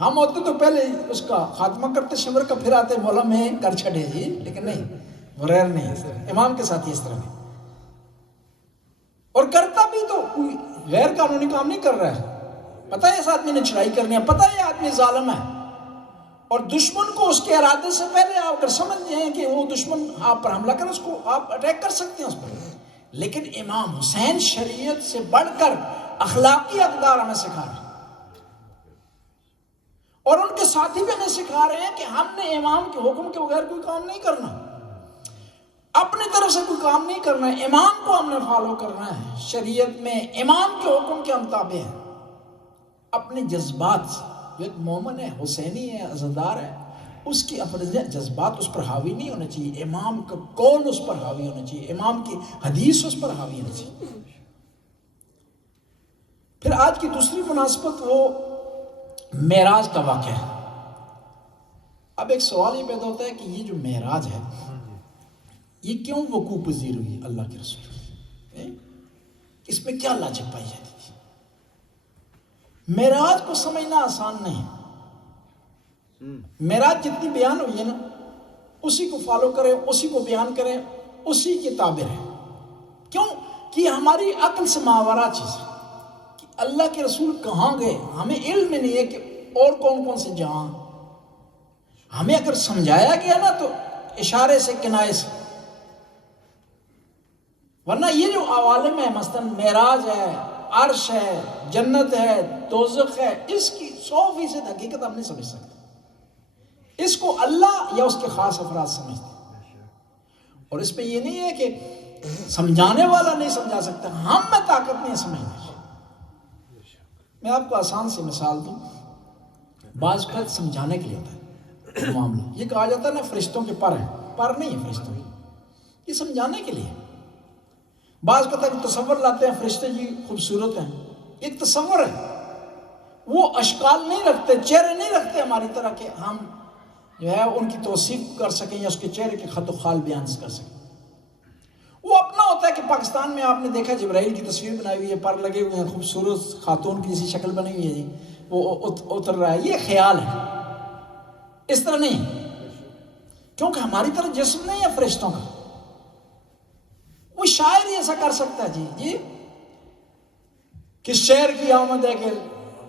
ہم ہوتے تو پہلے اس کا خاتمہ کرتے شمر کا، پھر آتے مولا میں کر چھڑے جی، لیکن نہیں، بریر نہیں، امام کے ساتھ ہی اس طرح نہیں، اور کرتا بھی تو کوئی غیر قانونی کام نہیں کر رہا ہے، پتہ ہے اس آدمی نے چڑھائی کرنی ہے، پتہ ہے یہ آدمی ظالم ہے، اور دشمن کو اس کے ارادے سے پہلے آپ اگر سمجھ جائیں کہ وہ دشمن آپ پر حملہ کر، اس کو آپ اٹیک کر سکتے ہیں اس پر۔ لیکن امام حسین شریعت سے بڑھ کر اخلاقی اقدار ہمیں سکھا رہے ہیں، اور ان کے ساتھی بھی ہمیں سکھا رہے ہیں کہ ہم نے امام کے حکم کے بغیر کوئی کام نہیں کرنا، اپنی طرف سے کوئی کام نہیں کرنا ہے، امام کو ہم نے فالو کرنا ہے۔ شریعت میں امام کے حکم کے ہم تابع ہیں۔ اپنے جذبات، جو ایک مومن ہے، حسینی ہے، عزادار ہے، اس کی اپنے جذبات اس پر حاوی نہیں ہونے چاہیے، امام کا قول اس پر حاوی ہونا چاہیے، امام کی حدیث اس پر حاوی ہونا چاہیے۔ پھر آج کی دوسری مناسبت وہ معراج کا واقعہ ہے۔ اب ایک سوال یہ پیدا ہوتا ہے کہ یہ جو معراج ہے یہ کیوں وقوع پذیر ہوئی اللہ کے رسول؟ اس میں کیا لاجک پائی جاتی تھی؟ معراج کو سمجھنا آسان نہیں ہے۔ معراج جتنی بیان ہوئی ہے نا، اسی کو فالو کریں، اسی کو بیان کریں، اسی کے تابع رہیں۔ کیوں کہ ہماری عقل سے ماورا چیز ہے کہ اللہ کے رسول کہاں گئے، ہمیں علم میں نہیں ہے کہ اور کون کون سے جہاں۔ ہمیں اگر سمجھایا گیا نا تو اشارے سے، کنائے سے، ورنہ یہ جو عوالم ہے، مثلا معراج ہے، عرش ہے، جنت ہے، دوزخ ہے، اس کی 100% حقیقت ہم نہیں سمجھ سکتے۔ اس کو اللہ یا اس کے خاص افراد سمجھتے ہیں، اور اس میں یہ نہیں ہے کہ سمجھانے والا نہیں سمجھا سکتا، ہم میں طاقت نہیں ہے سمجھنے کی۔ میں آپ کو آسان سی مثال دوں، بعض وقت سمجھانے کے لیے ہوتا ہے معاملہ، یہ کہا جاتا ہے نا فرشتوں کے پر ہیں، پر نہیں ہے فرشتوں کی، یہ سمجھانے کے لیے۔ بعض پتہ کہ تصور لاتے ہیں فرشتے جی خوبصورت ہیں، ایک تصور ہے، وہ اشکال نہیں رکھتے، چہرے نہیں رکھتے ہماری طرح کہ ہم جو ہے ان کی توصیف کر سکیں یا اس کے چہرے کے خط و خال بیان کر سکیں۔ وہ اپنا ہوتا ہے کہ پاکستان میں آپ نے دیکھا جبرائیل کی تصویر بنائی ہوئی ہے، پر لگے ہوئے ہیں، خوبصورت خاتون کی جیسی شکل بنی ہوئی ہے جی، وہ اتر رہا ہے، یہ خیال ہے، اس طرح نہیں، کیونکہ ہماری طرح جسم نہیں ہے فرشتوں کا۔ وہ شاعر ہی ایسا کر سکتا ہے جی کس شعر کی آمد ہے کہ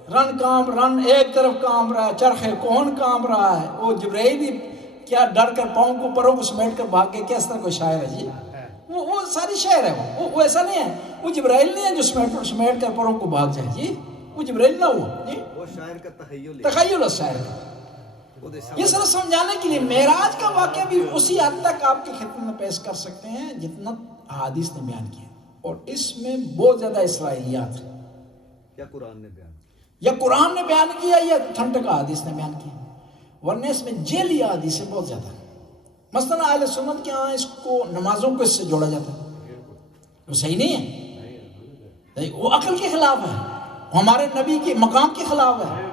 رن ایک طرف کام رہا ہے، چرخے کون کام رہا ہے، وہ جبرائیل ہی کیا ڈر کر پاؤں کو پروں کو سمیٹ کر بھاگ گئے، کس طرح کوئی شاعر ہے جی؟ وہ ساری شعر ہے، وہ ایسا نہیں ہے، وہ جبرائیل نہیں ہے جو سمیٹ کر پروں کو بھاگ جائے جی، وہ جبرائیل نہ ہوا جی، وہ شاعر کا تخیل ہے شاعر کا۔ یہ صرف سمجھانے کے لیے معراج کا واقعہ بھی اسی حد تک آپ کی خدمت میں پیش کر سکتے ہیں جتنا احادیث نے بیان کیا، اور اس میں بہت زیادہ اسرائیلیات ہیں، یا قرآن نے بیان یا قرآن نے بیان کیا یا ٹھنڈک احادیث نے بیان کیا، ورنہ اس میں جیلی احادیثیں بہت زیادہ ہیں۔ مثلا اہل سنت کے ہاں اس کو نمازوں کو اس سے جوڑا جاتا ہے، وہ صحیح نہیں ہے، وہ عقل کے خلاف ہے، وہ ہمارے نبی کے مقام کے خلاف ہے،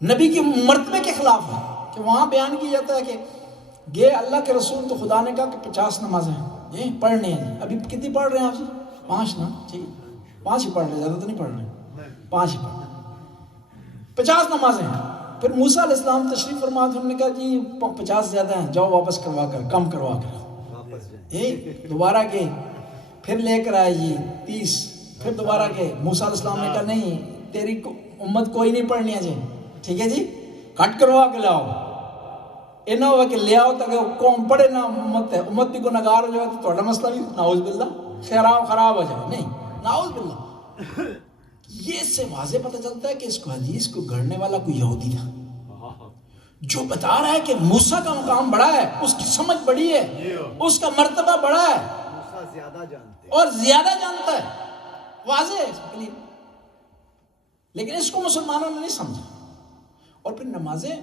نبی کے مرتبے کے خلاف ہے، کہ وہاں بیان کیا جاتا ہے کہ گئے اللہ کے رسول تو خدا نے کہا کہ 50 نمازیں ہیں پڑھنے ہیں، ابھی کتنی پڑھ رہے ہیں آپ سے؟ 5 نا، ٹھیک، 5 ہی پڑھ رہے، زیادہ تو نہیں پڑھ رہے، 5 ہی پڑھ رہے، 50 نمازیں ہیں۔ پھر موسیٰ علیہ السلام تشریف فرما تھے، انہوں نے کہا جی 50 زیادہ ہیں، جاؤ واپس کروا کر، کم کروا کر، دوبارہ گئے، پھر لے کر آئے جی 30، پھر دوبارہ گئے، موسیٰ علیہ السلام نے کہا نہیں تیری امت کوئی نہیں پڑھنی ہے جی، ٹھیک ہے جی، کٹ کروا کے لاؤ، یہ نہ ہوا کہ لے آؤ تاکہ قوم پڑھے نہ امت ہے، امت بھی گناہگار ہو جائے تو تھوڑا مسئلہ بھی نعوذ باللہ خراب ہو جائے، نہیں نعوذ باللہ۔ یہ اس سے واضح پتہ چلتا ہے کہ اس کو حدیث کو گھڑنے والا کوئی یہودی تھا جو بتا رہا ہے کہ موسیٰ کا مقام بڑا ہے، اس کی سمجھ بڑی ہے، اس کا مرتبہ بڑا ہے، موسیٰ زیادہ جانتے اور زیادہ جانتا ہے، واضح ہے، لیکن اس کو مسلمانوں نے نہیں سمجھا۔ اور پھر نمازیں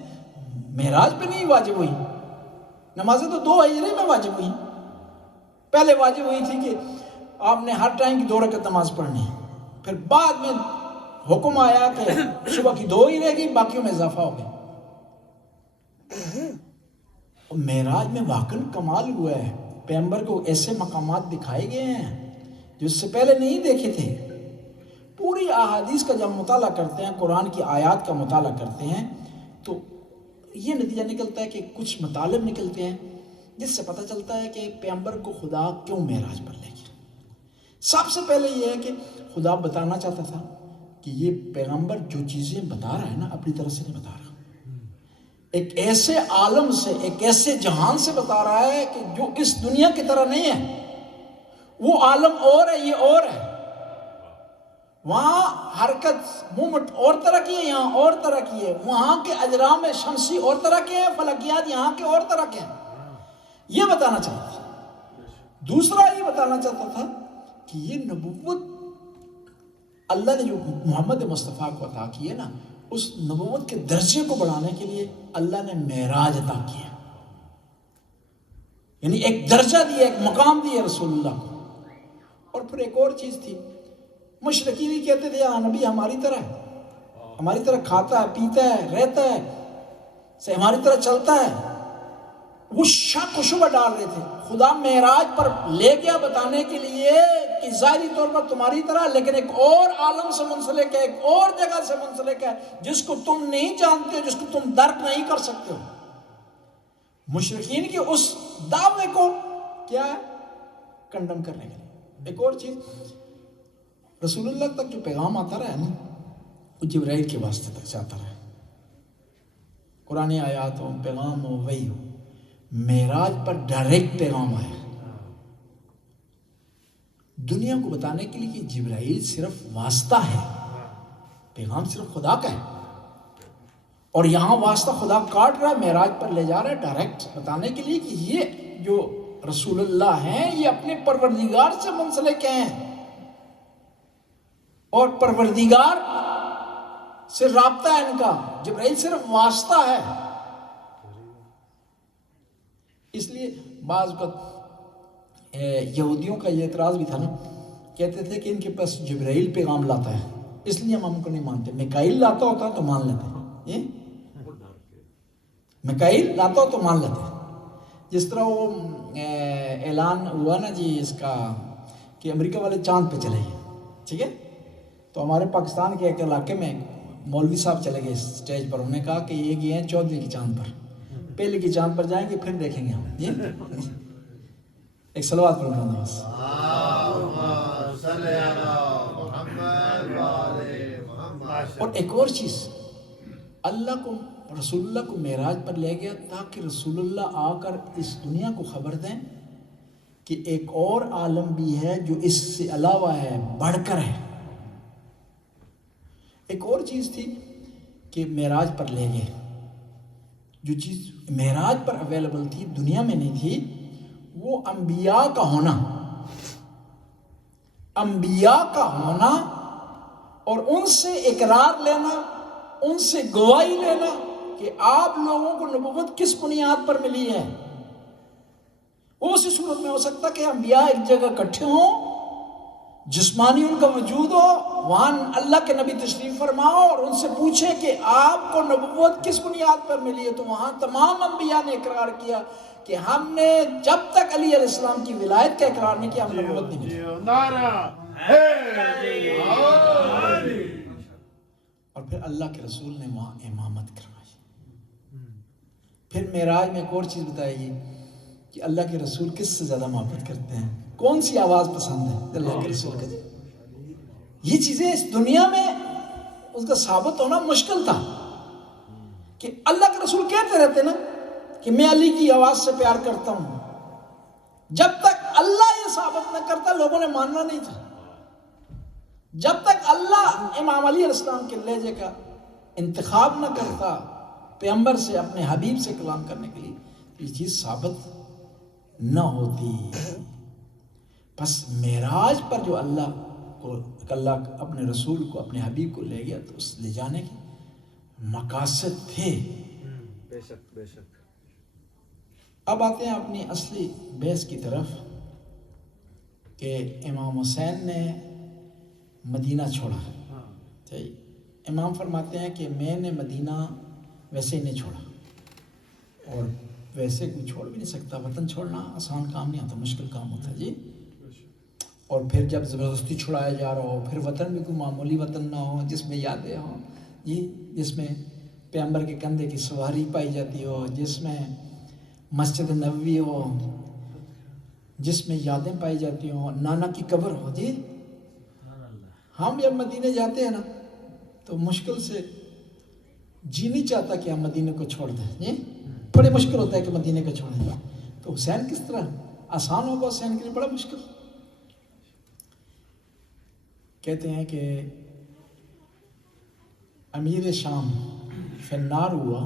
معراج پہ نہیں واجب ہوئی، نمازیں تو 2 ہجری میں واجب ہوئی، پہلے واجب ہوئی تھی کہ آپ نے ہر ٹائم کی 2 رکعت نماز پڑھنی ہے، پھر بعد میں حکم آیا کہ صبح کی 2 ہی رہ گئی، باقیوں میں اضافہ ہو گیا۔ معراج میں واقعی کمال ہوا ہے، پیغمبر کو ایسے مقامات دکھائے گئے ہیں جو اس سے پہلے نہیں دیکھے تھے۔ پوری احادیث کا جب مطالعہ کرتے ہیں، قرآن کی آیات کا مطالعہ کرتے ہیں، تو یہ نتیجہ نکلتا ہے کہ کچھ مطالب نکلتے ہیں جس سے پتہ چلتا ہے کہ پیغمبر کو خدا کیوں معراج پر لے گیا۔ سب سے پہلے یہ ہے کہ خدا بتانا چاہتا تھا کہ یہ پیغمبر جو چیزیں بتا رہا ہے نا اپنی طرف سے نہیں بتا رہا، ایک ایسے عالم سے، ایک ایسے جہان سے بتا رہا ہے کہ جو اس دنیا کی طرح نہیں ہے، وہ عالم اور ہے، یہ اور ہے، وہاں حرکت مومنٹ اور طرح کی ہے، یہاں اور طرح کی ہے، وہاں کے اجرام شمسی اور طرح کے ہیں، فلکیات یہاں کے اور طرح کے ہیں، یہ بتانا چاہتا تھا۔ دوسرا یہ بتانا چاہتا تھا کہ یہ نبوت اللہ نے جو محمد مصطفیٰ کو عطا کی ہے نا، اس نبوت کے درجے کو بڑھانے کے لیے اللہ نے معراج عطا کیا، یعنی ایک درجہ دیا، ایک مقام دیا رسول اللہ کو۔ اور پھر ایک اور چیز تھی، مشرکین ہی کہتے تھے ہاں نبی ہماری طرح ہے، ہماری طرح کھاتا ہے، پیتا ہے، رہتا ہے، سے ہماری طرح چلتا ہے، وہ شک و شبہ ڈال رہے تھے۔ خدا معراج پر لے گیا بتانے کے لیے کہ ظاہری طور پر تمہاری طرح، لیکن ایک اور عالم سے منسلک ہے، ایک اور جگہ سے منسلک ہے جس کو تم نہیں جانتے ہو، جس کو تم درک نہیں کر سکتے ہو۔ مشرکین کے اس دعوے کو کیا ہے کنڈم کرنے کے لیے۔ ایک اور چیز، رسول اللہ تک جو پیغام آتا رہا ہے نا، وہ جبرائیل کے واسطے تک جاتا رہا ہے، قرآن آیات ہو، پیغام ہو، وحی ہو۔ معراج پر ڈائریکٹ پیغام آیا دنیا کو بتانے کے لیے کہ جبرائیل صرف واسطہ ہے، پیغام صرف خدا کا ہے، اور یہاں واسطہ خدا کاٹ رہا ہے، معراج پر لے جا رہا ہے ڈائریکٹ بتانے کے لیے کہ یہ جو رسول اللہ ہیں یہ اپنے پروردگار سے منسلک ہیں، اور پروردگار سے رابطہ ہے ان کا، جبرائیل صرف واسطہ ہے۔ اس لیے بعض وقت یہودیوں کا یہ اعتراض بھی تھا نا، کہتے تھے کہ ان کے پاس جبرائیل پیغام لاتا ہے اس لیے ہم ان کو نہیں مانتے، میکائیل لاتا ہوتا تو مان لیتے، یہ میکائیل لاتا ہو تو مان لیتے۔ جس طرح وہ اعلان ہوا نا جی اس کا کہ امریکہ والے چاند پہ چلے گئے، ٹھیک ہے، تو ہمارے پاکستان کے ایک علاقے میں مولوی صاحب چلے گئے اسٹیج پر، انہوں نے کہا کہ یہ گئے ہیں 14ویں کی چاند پر، پہلے کی چاند پر جائیں گے پھر دیکھیں گے ہم۔ یہ ایک صلوات پڑھ رہا بس۔ اور ایک اور چیز، اللہ کو رسول اللہ کو معراج پر لے گیا تاکہ رسول اللہ آ کر اس دنیا کو خبر دیں کہ ایک اور عالم بھی ہے جو اس سے علاوہ ہے، بڑھ کر ہے۔ ایک اور چیز تھی کہ معراج پر لے گئے، جو چیز معراج پر اویلیبل تھی دنیا میں نہیں تھی، وہ انبیاء کا ہونا، انبیاء کا ہونا اور ان سے اقرار لینا، ان سے گواہی لینا کہ آپ لوگوں کو نبوت کس بنیاد پر ملی ہے۔ وہ اسی صورت میں ہو سکتا کہ انبیاء ایک جگہ اکٹھے ہوں، جسمانی ان کا وجود ہو، وہاں اللہ کے نبی تشریف فرماؤ اور ان سے پوچھے کہ آپ کو نبوت کس بنیاد پر ملی ہے، تو وہاں تمام انبیاء نے اقرار کیا کہ ہم نے جب تک علی علیہ السلام کی ولایت کا اقرار نہیں کیا ہم نبوت نہیں ملی۔ اور پھر اللہ کے رسول نے وہاں امامت کروائی۔ پھر معراج میں ایک اور چیز بتائی گئی کہ اللہ کے رسول کس سے زیادہ محبت کرتے ہیں، کون سی آواز پسند ہے اللہ کے رسول کا۔ یہ چیزیں اس دنیا میں اس کا ثابت ہونا مشکل تھا کہ اللہ کے رسول کہتے رہتے نا کہ میں علی کی آواز سے پیار کرتا ہوں، جب تک اللہ یہ ثابت نہ کرتا لوگوں نے ماننا نہیں تھا۔ جب تک اللہ امام علی علیہ السلام کے لہجے کا انتخاب نہ کرتا پیغمبر سے، اپنے حبیب سے کلام کرنے کے لیے، یہ چیز ثابت نہ ہوتی۔ بس معراج پر جو اللہ اپنے رسول کو، اپنے حبیب کو لے گیا تو اس لے جانے کے مقاصد تھے۔ بے شک بے شک۔ اب آتے ہیں اپنی اصلی بحث کی طرف کہ امام حسین نے مدینہ چھوڑا۔ امام فرماتے ہیں کہ میں نے مدینہ ویسے ہی نہیں چھوڑا، اور ویسے کوئی چھوڑ بھی نہیں سکتا، وطن چھوڑنا آسان کام نہیں ہوتا، مشکل کام ہوتا ہے جی۔ اور پھر جب زبردستی چھڑایا جا رہا ہو، پھر وطن بھی کوئی معمولی وطن نہ ہو جس میں یادیں ہوں جی، جس میں پیغمبر کے کندھے کی سواری پائی جاتی ہو، جس میں مسجد نبوی ہو، جس میں یادیں پائی جاتی ہوں، نانا کی قبر ہو جی۔ ہم جب مدینے جاتے ہیں نا تو مشکل سے جی نہیں چاہتا کہ ہم مدینے کو چھوڑ دیں جی، بڑے مشکل ہوتا ہے کہ مدینے کو چھوڑیں۔ تو حسین کس طرح آسان ہوگا حسین کے لیے؟ بڑا مشکل۔ کہتے ہیں کہ امیر شام فنار ہوا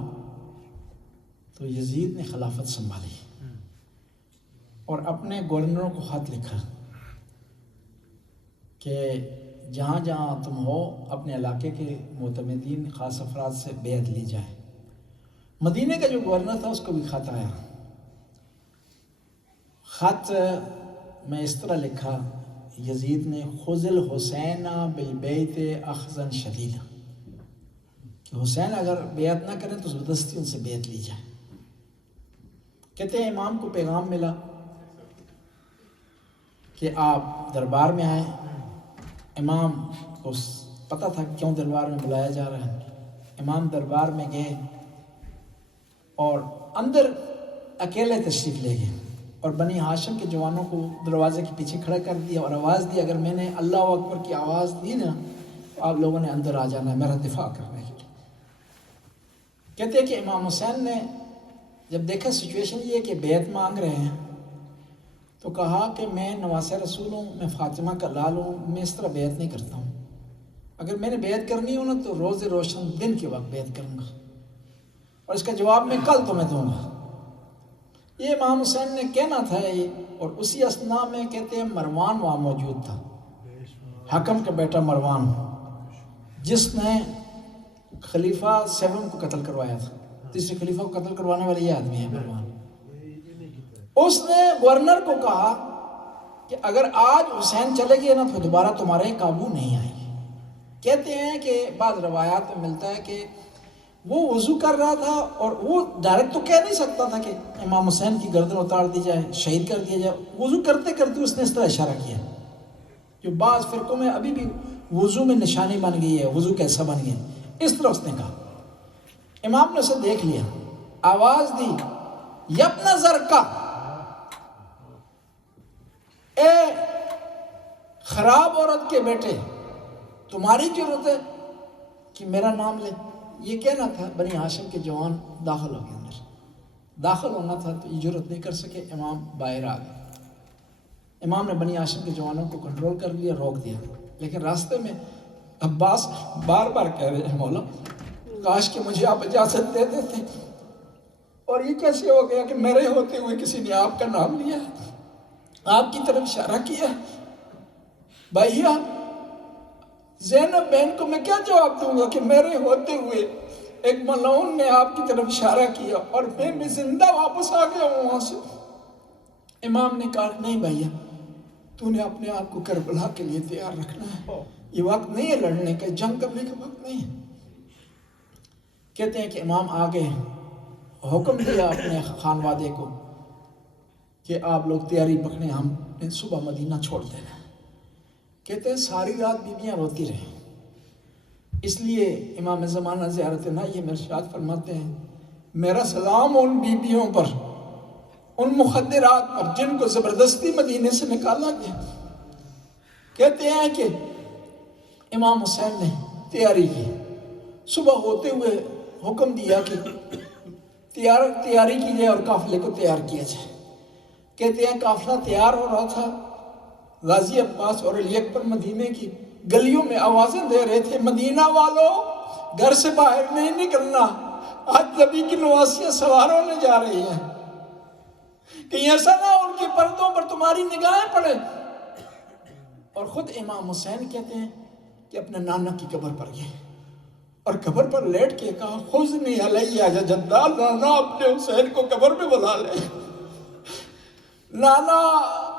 تو یزید نے خلافت سنبھالی اور اپنے گورنروں کو خط لکھا کہ جہاں جہاں تم ہو اپنے علاقے کے معتمدین خاص افراد سے بیعت لی جائے۔ مدینہ کا جو گورنر تھا اس کو بھی خط آیا۔ خط میں اس طرح لکھا یزید نے، خذ الحسین بالبیت اخذا شدیدا، کہ حسین اگر بیعت نہ کریں تو زبردستی ان سے بیعت لی جائے۔ کہتے ہیں امام کو پیغام ملا کہ آپ دربار میں آئیں۔ امام کو پتہ تھا کیوں دربار میں بلایا جا رہا ہے۔ امام دربار میں گئے اور اندر اکیلے تشریف لے گئے اور بنی ہاشم کے جوانوں کو دروازے کے پیچھے کھڑا کر دیا اور آواز دی، اگر میں نے اللہ اکبر کی آواز دی نا تو آپ لوگوں نے اندر آ جانا ہے میرا دفاع کرنے کے لیے۔ کہتے ہیں کہ امام حسین نے جب دیکھا سچویشن یہ کہ بیعت مانگ رہے ہیں تو کہا کہ میں نواسہ رسول ہوں، میں فاطمہ کا لال ہوں، میں اس طرح بیعت نہیں کرتا ہوں۔ اگر میں نے بیعت کرنی ہو نا تو روز روشن دن کے وقت بیعت کروں گا اور اس کا جواب میں کل تمہیں دوں گا۔ یہ امام حسین نے کہنا تھا یہ، اور اسی اثناء میں کہتے ہیں مروان وہاں موجود تھا، حکم کا بیٹا مروان، جس نے خلیفہ 7 کو قتل کروایا تھا۔ تیسرے خلیفہ کو قتل کروانے والے یہ آدمی ہے مروان۔ اس نے گورنر کو کہا کہ اگر آج حسین چلے گئے نا تو دوبارہ تمہارے قابو نہیں آئے گی۔ کہتے ہیں کہ بعض روایات میں ملتا ہے کہ وہ وضو کر رہا تھا اور وہ ڈائریکٹ تو کہہ نہیں سکتا تھا کہ امام حسین کی گردن اتار دی جائے، شہید کر دیا جائے۔ وضو کرتے کرتے اس نے اس طرح اشارہ کیا، جو بعض فرقوں میں ابھی بھی وضو میں نشانی بن گئی ہے، وضو کیسا بن گیا، اس طرح اس نے کہا۔ امام نے اسے دیکھ لیا، آواز دی، یبن زرقا، اے خراب عورت کے بیٹے، تمہاری ضرورت ہے کہ میرا نام لے؟ یہ کہنا تھا، بنی ہاشم کے جوان داخل ہو گئے اندر، داخل ہونا تھا تو یہ جرت نہیں کر سکے، امام باہر آ گئے۔ امام نے بنی ہاشم کے جوانوں کو کنٹرول کر لیا، روک دیا، لیکن راستے میں عباس بار بار کہہ رہے ہیں مولا کاش کہ مجھے آپ اجازت دے دیتے، اور یہ کیسے ہو گیا کہ میرے ہوتے ہوئے کسی نے آپ کا نام لیا ہے، آپ کی طرف اشارہ کیا ہے؟ بھائیا زینب بہن کو میں کیا جواب دوں گا کہ میرے ہوتے ہوئے ایک ملعون نے آپ کی طرف اشارہ کیا اور میں بھی زندہ واپس آ گیا ہوں وہاں سے۔ امام نے کہا نہیں بھائیا، تو نے اپنے آپ کو کربلا کے لیے تیار رکھنا ہے، یہ وقت نہیں ہے لڑنے کا، جنگ کرنے کا وقت نہیں ہے۔ کہتے ہیں کہ امام آگے حکم دیا اپنے خانوادے کو کہ آپ لوگ تیاری پکڑیں، ہم نے صبح مدینہ چھوڑ دینا ہے۔ کہتے ہیں ساری رات بیویاں روتی رہیں، اس لیے امام زمانہ زیارت نائی میں ارشاد فرماتے ہیں میرا سلام ان بیویوں پر، ان مخدرات پر جن کو زبردستی مدینے سے نکالا گیا۔ کہتے ہیں کہ امام حسین نے تیاری کی، صبح ہوتے ہوئے حکم دیا کہ تیاری کی جائے اور قافلے کو تیار کیا جائے۔ کہتے ہیں قافلہ تیار ہو رہا تھا، غازی عباس اور علی اکبر مدینے کی گلیوں میں آوازیں دے رہے تھے، مدینہ والوں گھر سے باہر نہیں نکلنا، آج نبی کی نواسیاں سوار ہونے جا رہی ہیں، کہیں ایسا نہ ان کے پردوں پر تمہاری نگاہیں پڑے۔ اور خود امام حسین کہتے ہیں کہ اپنے نانا کی قبر پر گئے اور قبر پر لیٹ کے کہا خذنی علیہ یا جدہ، نانا اپنے حسین کو قبر میں بلا لے، نانا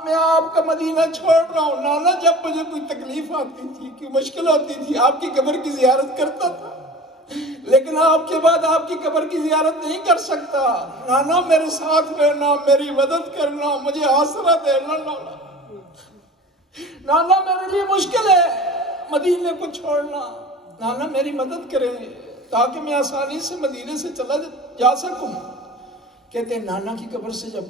میں آپ کا مدینہ چھوڑ رہا ہوں، نانا جب مجھے کوئی تکلیف آتی تھی، کوئی مشکل ہوتی تھی، آپ کی قبر کی زیارت کرتا تھا، لیکن آپ کے بعد آپ کی قبر کی زیارت نہیں کر سکتا، نانا میرے ساتھ رہنا، میری مدد کرنا، مجھے آسرا دینا، نانا میرے لیے مشکل ہے مدینے کو چھوڑنا، نانا میری مدد کرے تاکہ میں آسانی سے مدینے سے چلا جا سکوں۔ کہتے ہیں نانا کی قبر سے جب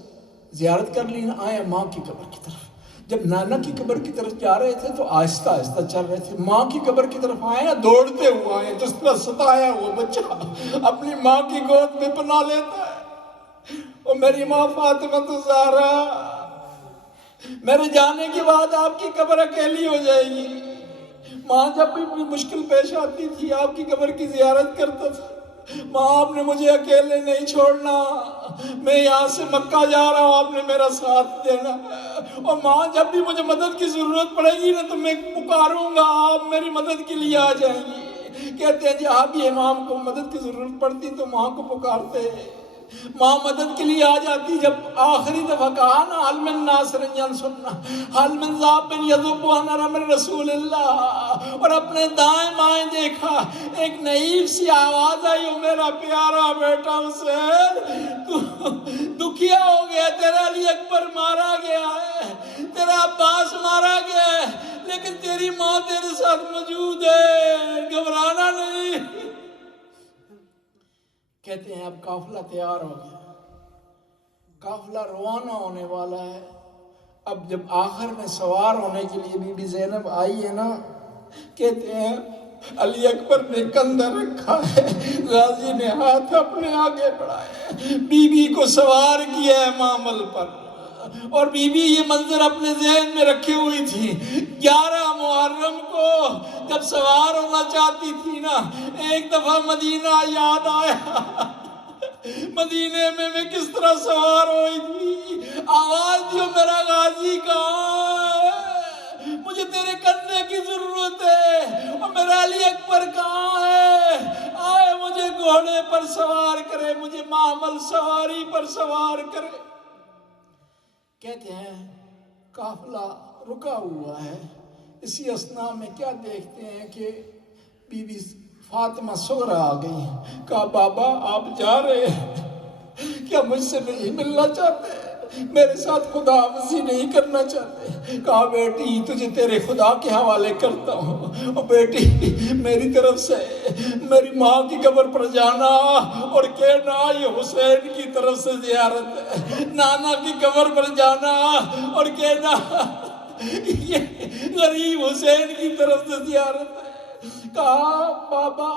زیارت کر لی نہ آئے ماں کی قبر کی طرف، جب نانا کی قبر کی طرف جا رہے تھے تو آہستہ آہستہ چل رہے تھے، ماں کی قبر کی طرف آئے نا دوڑتے ہوئے آئے، جس طرح ستایا ہوا بچہ اپنی ماں کی گود میں پناہ لیتا ہے۔ اور میری ماں فاطمہ الزہرا، میرے جانے کے بعد آپ کی قبر اکیلی ہو جائے گی، ماں جب بھی مشکل پیش آتی تھی آپ کی قبر کی زیارت کرتا تھا. ماں آپ نے مجھے اکیلے نہیں چھوڑنا, میں یہاں سے مکہ جا رہا ہوں, آپ نے میرا ساتھ دینا ہے. اور ماں جب بھی مجھے مدد کی ضرورت پڑے گی نا تو میں پکاروں گا, آپ میری مدد کے لیے آ جائیں گی. کہتے ہیں جہاں بھی امام کو مدد کی ضرورت پڑتی تو ماں کو پکارتے, ماں مدد کے لیے آ جاتی. جب آخری دفعہ کہا نا حل من ناصر ینصرنا حل من ذاب یذب عن امر رسول اللہ, اور اپنے دائیں بائیں دیکھا, ایک نحیف سی آواز آئی, او میرا پیارا بیٹا حسین تو دکھیا ہو گیا, تیرا علی اکبر مارا گیا ہے, تیرا عباس مارا گیا ہے, لیکن تیری ماں تیرے ساتھ موجود ہے, گھبرانا نہیں. کہتے ہیں اب قافلہ تیار ہو گیا, قافلہ روانہ ہونے والا ہے. اب جب آخر میں سوار ہونے کے لیے بی بی زینب آئی ہے نا, کہتے ہیں علی اکبر نے کندھا رکھا ہے, غازی نے ہاتھ اپنے آگے بڑھائے, بی بی کو سوار کیا ہے معمل پر, اور بی بی یہ منظر اپنے ذہن میں رکھی ہوئی تھی. 11 محرم کو جب سوار ہونا چاہتی تھی نا, ایک دفعہ مدینہ یاد آیا, مدینے میں کس طرح سوار ہوئی تھی. آواز دیو میرا غازی کہاں ہے, مجھے تیرے کندھے کی ضرورت ہے, اور میرا علی اکبر کہاں ہے, آئے مجھے گھوڑے پر سوار کرے, مجھے معمل سواری پر سوار کرے. کہتے ہیں قافلہ رکا ہوا ہے. اسی اثناء میں کیا دیکھتے ہیں کہ بی بی فاطمہ صغرا آ گئی. کہا بابا آپ جا رہے ہیں, کیا مجھ سے نہیں ملنا چاہتے, میرے ساتھ خدا حافظی نہیں کرنا چاہتے؟ کہا بیٹی تجھے تیرے خدا کے حوالے کرتا ہوں, اور بیٹی میری طرف سے میری ماں کی قبر پر جانا اور کہنا یہ حسین کی طرف سے زیارت ہے, نانا کی قبر پر جانا اور کہنا یہ غریب حسین کی طرف سے زیارت ہے. کہا بابا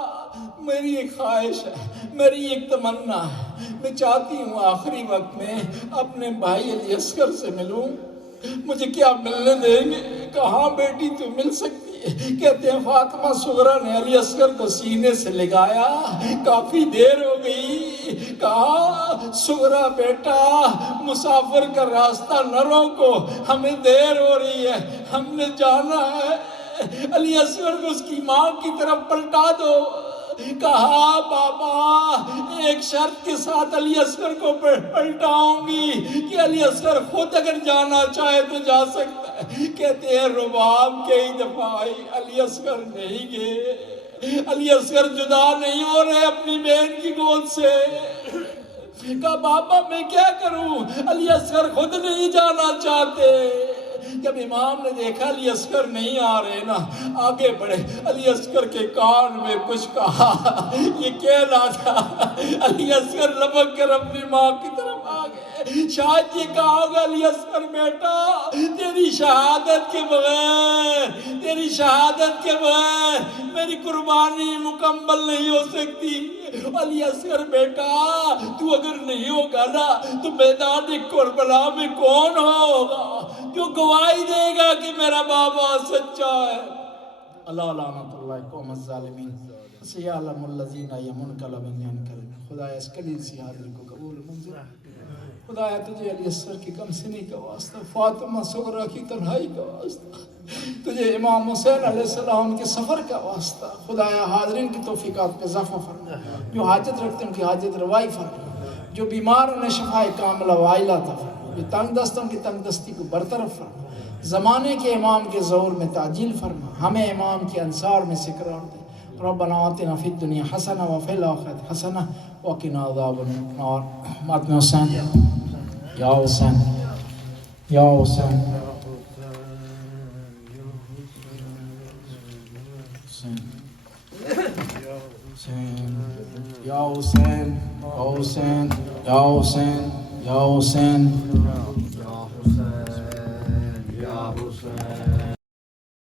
میری ایک خواہش ہے, میری ایک تمنا ہے, میں چاہتی ہوں آخری وقت میں اپنے بھائی علی اصغر سے ملوں, مجھے کیا ملنے دیں گے؟ کہاں بیٹی تو مل سکتی ہے. کہتے ہیں فاطمہ صغرا نے علی اصغر کو سینے سے لگایا, کافی دیر ہو گئی. کہا صغرا بیٹا مسافر کا راستہ نہ روکو, ہمیں دیر ہو رہی ہے, ہم نے جانا ہے. علی اصغر کو اس کی ماں کی طرف پلٹا دو. کہا بابا ایک شرط کے ساتھ علی اصغر کو پلٹاؤں گی کہ علی اصغر خود اگر جانا چاہے تو جا سکتا ہے. کہتے ہیں رباب کئی دفعہ آئی, علی اصغر نہیں گئے, علی اصغر جدا نہیں ہو رہے اپنی بہن کی گود سے. کہا بابا میں کیا کروں, علی اصغر خود نہیں جانا چاہتے. جب امام نے دیکھا علی اصغر نہیں آ رہے نا, آگے بڑھے, علی اصغر کے کان میں کچھ کہا, یہ کہنا تھا. علی اصغر لپک کر اپنی ماں کی طرف آ گئے. شاید یہ کہا ہوگا علی اصغر بیٹا تیری شہادت کے بغیر, تیری شہادت کے بغیر میری قربانی مکمل نہیں ہو سکتی. علی اصغر بیٹا تو اگر نہیں ہوگا نا تو میدان کربلا میں کون ہوگا جو گواہی دے گا کہ میرا بابا سچا ہے. اللہ لعنت اللہ قوم الظالمین سیعلم الذین یمنقلبون ینقلبون. خدا اس کلیل سی حاضر کو قبول منظور. خدایا تجھے علی اصغر کی کم سنی کا واسطہ, فاطمہ صغرا کی تنہائی کا واسطہ, تجھے امام حسین علیہ السلام کے سفر کا واسطہ, خدایا حاضرین کی توفیقات پہ اضافہ فرما, جو حاجت رکھتے ہیں ان کی حاجت روائی فرما, جو بیمار انہیں شفائے کاملہ وائلہ عطا فرما, جو تنگ دستوں کی تنگ دستی کو برطرف فرما, زمانے کے امام کے ظہور میں تعجیل فرما, ہمیں امام کے انصار میں سے قرار دے. ربنا آتنا فی الدنیا حسنہ وفی الآخرۃ حسنہ وقنا عذاب النار. ماتم حسین یا حسین یا حسین یا حسین یا حسین یا حسین یا حسین